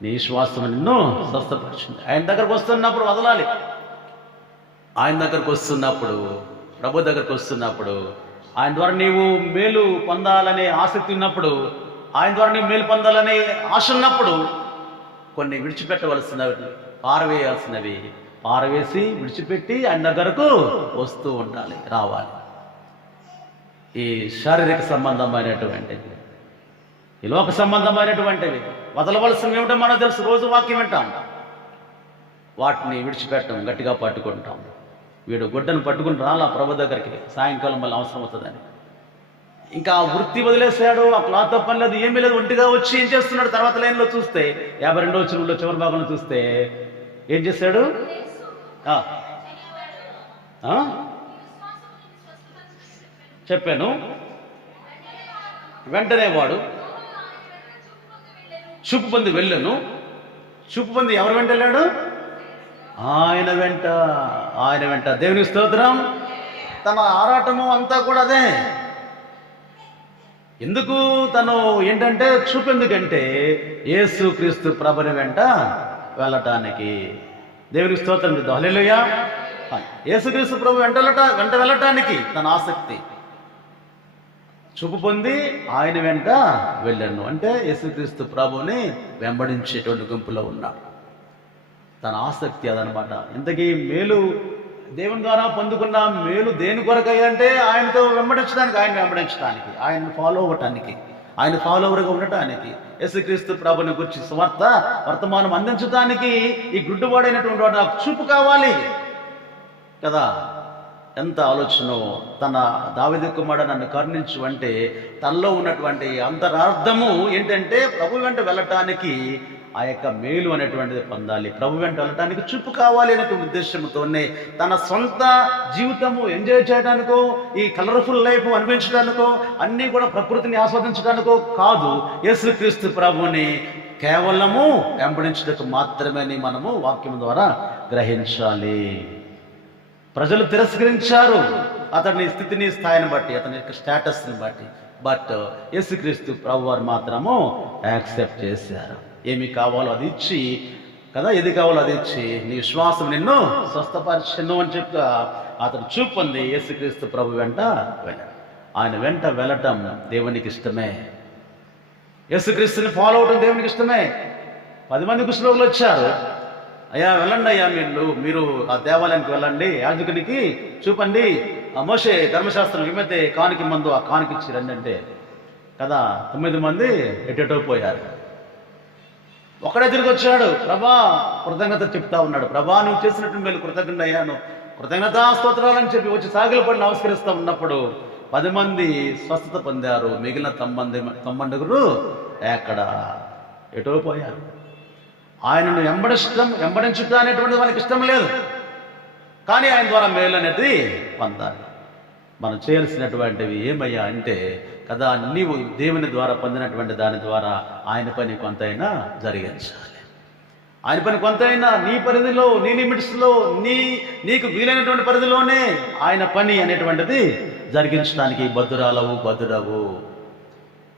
నీ విశ్వాసమే నిన్ను స్వస్థపరిచింది. ఆయన దగ్గరకు వస్తున్నప్పుడు వదలాలి. ఆయన దగ్గరకు వస్తున్నప్పుడు, ప్రభు దగ్గరకు వస్తున్నప్పుడు, ఆయన ద్వారా నీవు మేలు పొందాలనే ఆసక్తి ఉన్నప్పుడు, ఆయన ద్వారా నీవు మేలు పొందాలనే ఆశ ఉన్నప్పుడు కొన్ని విడిచిపెట్టవలసినవి, పారవేయాల్సినవి పారవేసి విడిచిపెట్టి ఆయన దగ్గరకు వస్తూ ఉండాలి, రావాలి. ఈ శారీరక సంబంధమైనటువంటివి, ఈ లోక సంబంధమైనటువంటివి వదలవలసినవి ఏమిటో మనకు తెలుసు. రోజు వాక్యం వింటాం, వాటిని విడిచిపెట్టం, గట్టిగా పట్టుకుంటాం. వీడు గుడ్డను పట్టుకుని రాలా ప్రభు దగ్గరికి, సాయంకాలం మళ్ళీ అవసరం అవుతుందని. ఇంకా ఆ వృత్తి వదిలేశాడు, ఆ క్లాత్ పని లేదు, ఏమీ లేదు, ఒంటిగా వచ్చి ఏం చేస్తున్నాడు? తర్వాత లైన్లో చూస్తే 52వ వచనంలో చివరి భాగంలో చూస్తే ఏం చేశాడు? చెప్పాను. వెంటనే వాడు చూపు పొంది వెళ్ళాను. చూపు పొంది ఎవరు వెంట వెళ్ళాడు? ఆయన వెంట, ఆయన వెంట. దేవునికి స్తోత్రం. తన ఆరాటము అంతా కూడా అదే. ఎందుకు తను ఏంటంటే చూపు, ఎందుకంటే యేసు క్రీస్తు ప్రభుని వెంట వెళ్ళటానికి. దేవునికి స్తోత్రం చేద్దాం. హల్లెలూయా. యేసుక్రీస్తు ప్రభు వెంట వెళ్ళటానికి తన ఆసక్తి. చూపు పొంది ఆయన వెంట వెళ్ళాను అంటే యేసుక్రీస్తు ప్రభుని వెంబడించేటువంటి గుంపులో ఉన్నాడు. తన ఆసక్తి అదనమాట. ఇంతకీ మేలు దేవుని ద్వారా పొందుకున్న మేలు దేని కొరకయ్యా అంటే ఆయనతో వెంబడించడానికి, ఆయన వెంబడించడానికి, ఆయన ఫాలో అవ్వటానికి, ఆయన ఫాలోవర్గా ఉండటానికి, యేసుక్రీస్తు ప్రభుని గురించి వర్తమానం అందించడానికి. ఈ గుడ్డువాడైనటువంటి వాడు నాకు చూపు కావాలి కదా. ఎంత ఆలోచన! తన దావీదు కుమారుడు నన్ను కరుణించు అంటే తనలో ఉన్నటువంటి అంతరార్థము ఏంటంటే ప్రభు వెంట వెళ్ళటానికి ఆ యొక్క మేలు అనేటువంటిది పొందాలి, ప్రభు వెంట వెళ్ళటానికి చూపు కావాలి అనేటువంటి ఉద్దేశంతోనే తన సొంత జీవితము ఎంజాయ్ చేయడానికో, ఈ కలర్ఫుల్ లైఫ్ అనిపించడానికో, అన్నీ కూడా ప్రకృతిని ఆస్వాదించడానికో కాదు, యేసుక్రీస్తు ప్రభుని కేవలము వెంబడించడానికి మాత్రమే మనము వాక్యం ద్వారా గ్రహించాలి. ప్రజలు తిరస్కరించారు అతని స్థితిని, స్థాయిని బట్టి, అతని యొక్క స్టేటస్ని బట్టి. బట్ యేసుక్రీస్తు ప్రభు వారు మాత్రము యాక్సెప్ట్ చేశారు. ఏమి కావాలో అది ఇచ్చి కదా, ఏది కావాలో అది ఇచ్చి నీ విశ్వాసం నిన్ను స్వస్థపరిచెను అని చెప్పి అతను చూపొంది యేసుక్రీస్తు ప్రభు వెంట వెళ్ళాడు. ఆయన వెంట వెళ్ళటం దేవునికి ఇష్టమే. యేసుక్రీస్తుని ఫాలో అవటం దేవునికి ఇష్టమే. 10 మంది కుష్ఠరోగులు వచ్చారు. అయ్యా వెళ్ళండి అయ్యా, మీరు ఆ దేవాలయానికి వెళ్ళండి, యాజకునికి చూపండి, ఆ మోషే ధర్మశాస్త్రం ఏమైతే కానికి మందు ఆ కానికి ఇచ్చి రండి అంటే కదా 9 మంది ఎటెటో పోయారు. ఒకడే తిరిగి వచ్చాడు. ప్రభా కృతజ్ఞత చెప్తా ఉన్నాడు. ప్రభా నువ్వు చేసినట్టు మేలు కృతజ్ఞత అయ్యాను, కృతజ్ఞతా స్తోత్రాలని చెప్పి వచ్చి సాగిల పడి నమస్కరిస్తూ ఉన్నప్పుడు 10 మంది స్వస్థత పొందారు. మిగిలిన 9 ఎక్కడ ఎటో పోయారు. ఆయనను వెంబడించుట అనేటువంటిది వాళ్ళకి ఇష్టం లేదు, కానీ ఆయన ద్వారా మేలు అనేది పొందాలి. మనం చేయాల్సినటువంటివి ఏమయ్యా అంటే కదా, నీవు దేవుని ద్వారా పొందినటువంటి దాని ద్వారా ఆయన పని కొంతైనా జరిగించాలి. ఆయన పని కొంతైనా నీ పరిధిలో, నీ లిమిట్స్లో, నీకు వీలైనటువంటి పరిధిలోనే ఆయన పని అనేటువంటిది జరిగించడానికి బద్దుడవు.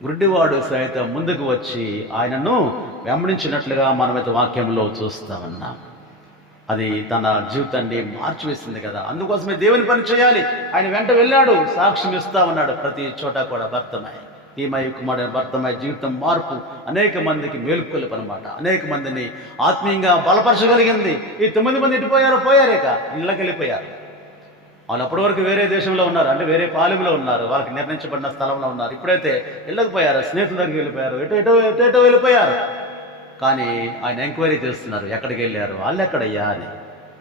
గుడ్డివాడు సైతం ముందుకు వచ్చి ఆయనను వెంబడించినట్లుగా మనమైతే వాక్యంలో చూస్తా ఉన్నాం. అది తన జీవితాన్ని మార్చివేసింది కదా. అందుకోసమే దేవుని పని చేయాలి. ఆయన వెంట వెళ్ళాడు, సాక్ష్యం ఇస్తా ఉన్నాడు ప్రతి చోట కూడా. తీమయ్య కుమారుడు భర్తమయ్య జీవితం మార్పు అనేక మందికి మేలుకొలుపు అనమాట. అనేక మందిని ఆత్మీయంగా బలపరచగలిగింది. ఈ 9 మంది పోయారేక ఇళ్ళకి వెళ్ళిపోయారు. వాళ్ళు అప్పటి వరకు వేరే దేశంలో ఉన్నారు, అంటే వేరే పాలెంలో ఉన్నారు, వాళ్ళకి నిర్ణయించబడిన స్థలంలో ఉన్నారు. ఇప్పుడైతే వెళ్ళకపోయారు, స్నేహితుల దగ్గరికి వెళ్ళిపోయారు, ఎటో వెళ్ళిపోయారు. కానీ ఆయన ఎంక్వైరీ చేస్తున్నారు, ఎక్కడికి వెళ్ళారు, వాళ్ళు ఎక్కడయ్యా అని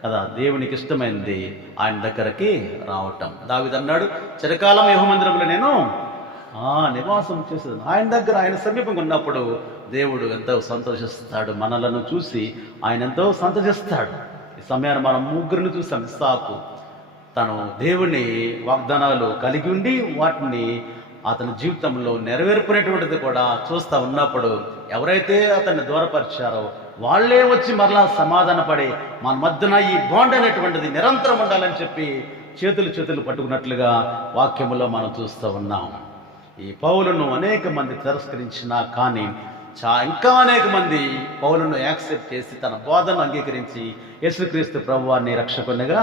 కదా. దేవునికి ఇష్టమైంది ఆయన దగ్గరికి రావటం. దావీదు అన్నాడు, చిరకాలం యెహోవా మందిరంలో నేను నివాసం చేసేది. ఆయన దగ్గర, ఆయన సమీపంగా ఉన్నప్పుడు దేవుడు ఎంతో సంతోషిస్తాడు. మనలను చూసి ఆయన ఎంతో సంతోషిస్తాడు. ఈ సమయాన్ని మనం 3 చూసాం. ఇస్సాకు తను దేవుని వాగ్దానాలు కలిగి ఉండి వాటిని అతని జీవితంలో నెరవేర్పునేటువంటిది కూడా చూస్తూ ఉన్నప్పుడు ఎవరైతే అతన్ని దూరపరిచారో వాళ్ళే వచ్చి మరలా సమాధాన పడి మన మధ్యన ఈ బాండ్ అనేటువంటిది నిరంతరం ఉండాలని చెప్పి చేతులు పట్టుకున్నట్లుగా వాక్యములో మనం చూస్తూ ఉన్నాం. ఈ పౌలును అనేక మంది తిరస్కరించినా కానీ ఇంకా అనేక మంది పౌలును యాక్సెప్ట్ చేసి తన బోధను అంగీకరించి యేసుక్రీస్తు ప్రభువారిని రక్షకునిగా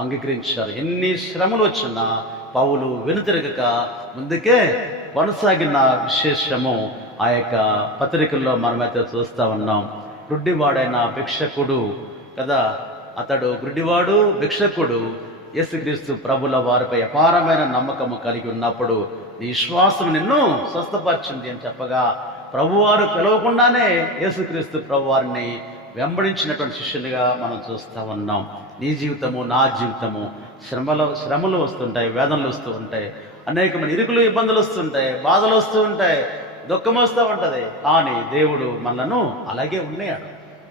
అంగీకరించారు. ఎన్ని శ్రమలు వచ్చినా పౌలు వెనుతిరగక ముందుకే కొనసాగిన విశేషము ఆ యొక్క పత్రికల్లో మనమైతే చూస్తూ ఉన్నాం. గుడ్డివాడైన భిక్షకుడు కదా, అతడు గుడ్డివాడు భిక్షకుడు యేసుక్రీస్తు ప్రభుల వారిపై అపారమైన నమ్మకము కలిగి ఉన్నప్పుడు నీ విశ్వాసం నిన్ను స్వస్థపరిచింది అని చెప్పగా ప్రభువారు పిలవకుండానే యేసుక్రీస్తు ప్రభువారిని వెంబడించినటువంటి శిష్యునిగా మనం చూస్తూ ఉన్నాం. నీ జీవితము నా జీవితము శ్రమలు వస్తుంటాయి, వేదనలు వస్తూ ఉంటాయి, అనేకమైన ఇరుకులు ఇబ్బందులు వస్తుంటాయి, బాధలు వస్తూ ఉంటాయి, దుఃఖం వస్తూ ఉంటుంది. కానీ దేవుడు మనలను అలాగే ఉన్నాడు.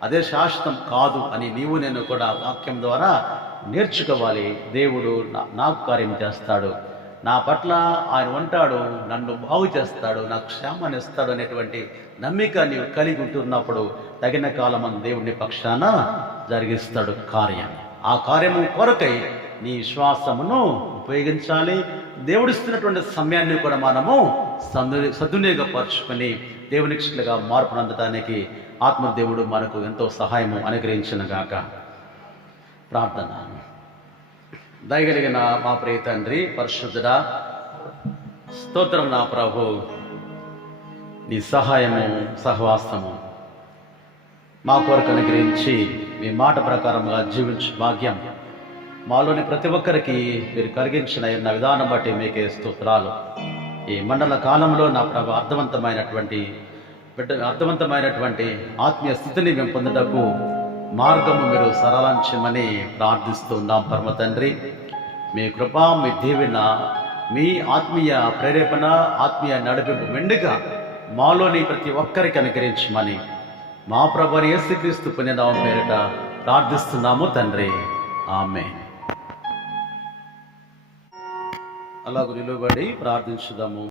అదే శాశ్వతం కాదు అని నీవు నేను కూడా వాక్యం ద్వారా నేర్చుకోవాలి. దేవుడు నాకు కార్యం చేస్తాడు, నా పట్ల ఆయన ఉంటాడు, నన్ను బాగు చేస్తాడు, నాకు క్షేమాన్ని ఇస్తాడు అనేటువంటి నమ్మిక నీవు కలిగి ఉంటున్నప్పుడు తగిన కాలం దేవుని పక్షాన జరిగిస్తాడు కార్యాన్ని. ఆ కార్యము కొరకై నీ విశ్వాసమును ఉపయోగించాలి. దేవుడిస్తున్నటువంటి సమయాన్ని కూడా మనము సద్వినియోగపరుచుకొని దేవుని శిష్యులుగా మార్పు పొందడానికి ఆత్మదేవుడు మనకు ఎంతో సహాయము అనుగ్రహించును గాక. ప్రార్థన. దయగలిగిన మా ప్రియ తండ్రి, పరిశుద్ధుడా, స్తోత్రం నా ప్రభు, నీ సహాయము సహవాసము మా కొరకు అనుగ్రహించి మీ మాట ప్రకారంగా జీవించు భాగ్యం మాలోని ప్రతి ఒక్కరికి మీరు కలిగించిన విధానం బట్టి మీకే స్తోత్రాలు. ఈ మండల కాలంలో నా ప్రభు అర్థవంతమైనటువంటి ఆత్మీయ స్థితిని మేము పొందుటకు మార్గము మీరు సరళించమని ప్రార్థిస్తున్నాం. పరమ తండ్రి, మీ కృప, మీ దీవెన, మీ ఆత్మీయ ప్రేరేపణ, ఆత్మీయ నడిపింపు మెండుగా మాలోని ప్రతి ఒక్కరికి అనుగ్రహించమని మా ప్రభువైన యేసుక్రీస్తు పుణ్యనామం పేరిట ప్రార్థిస్తున్నాము తండ్రి. ఆమేన్. అలాగ నిలువబడి ప్రార్థించుదాము.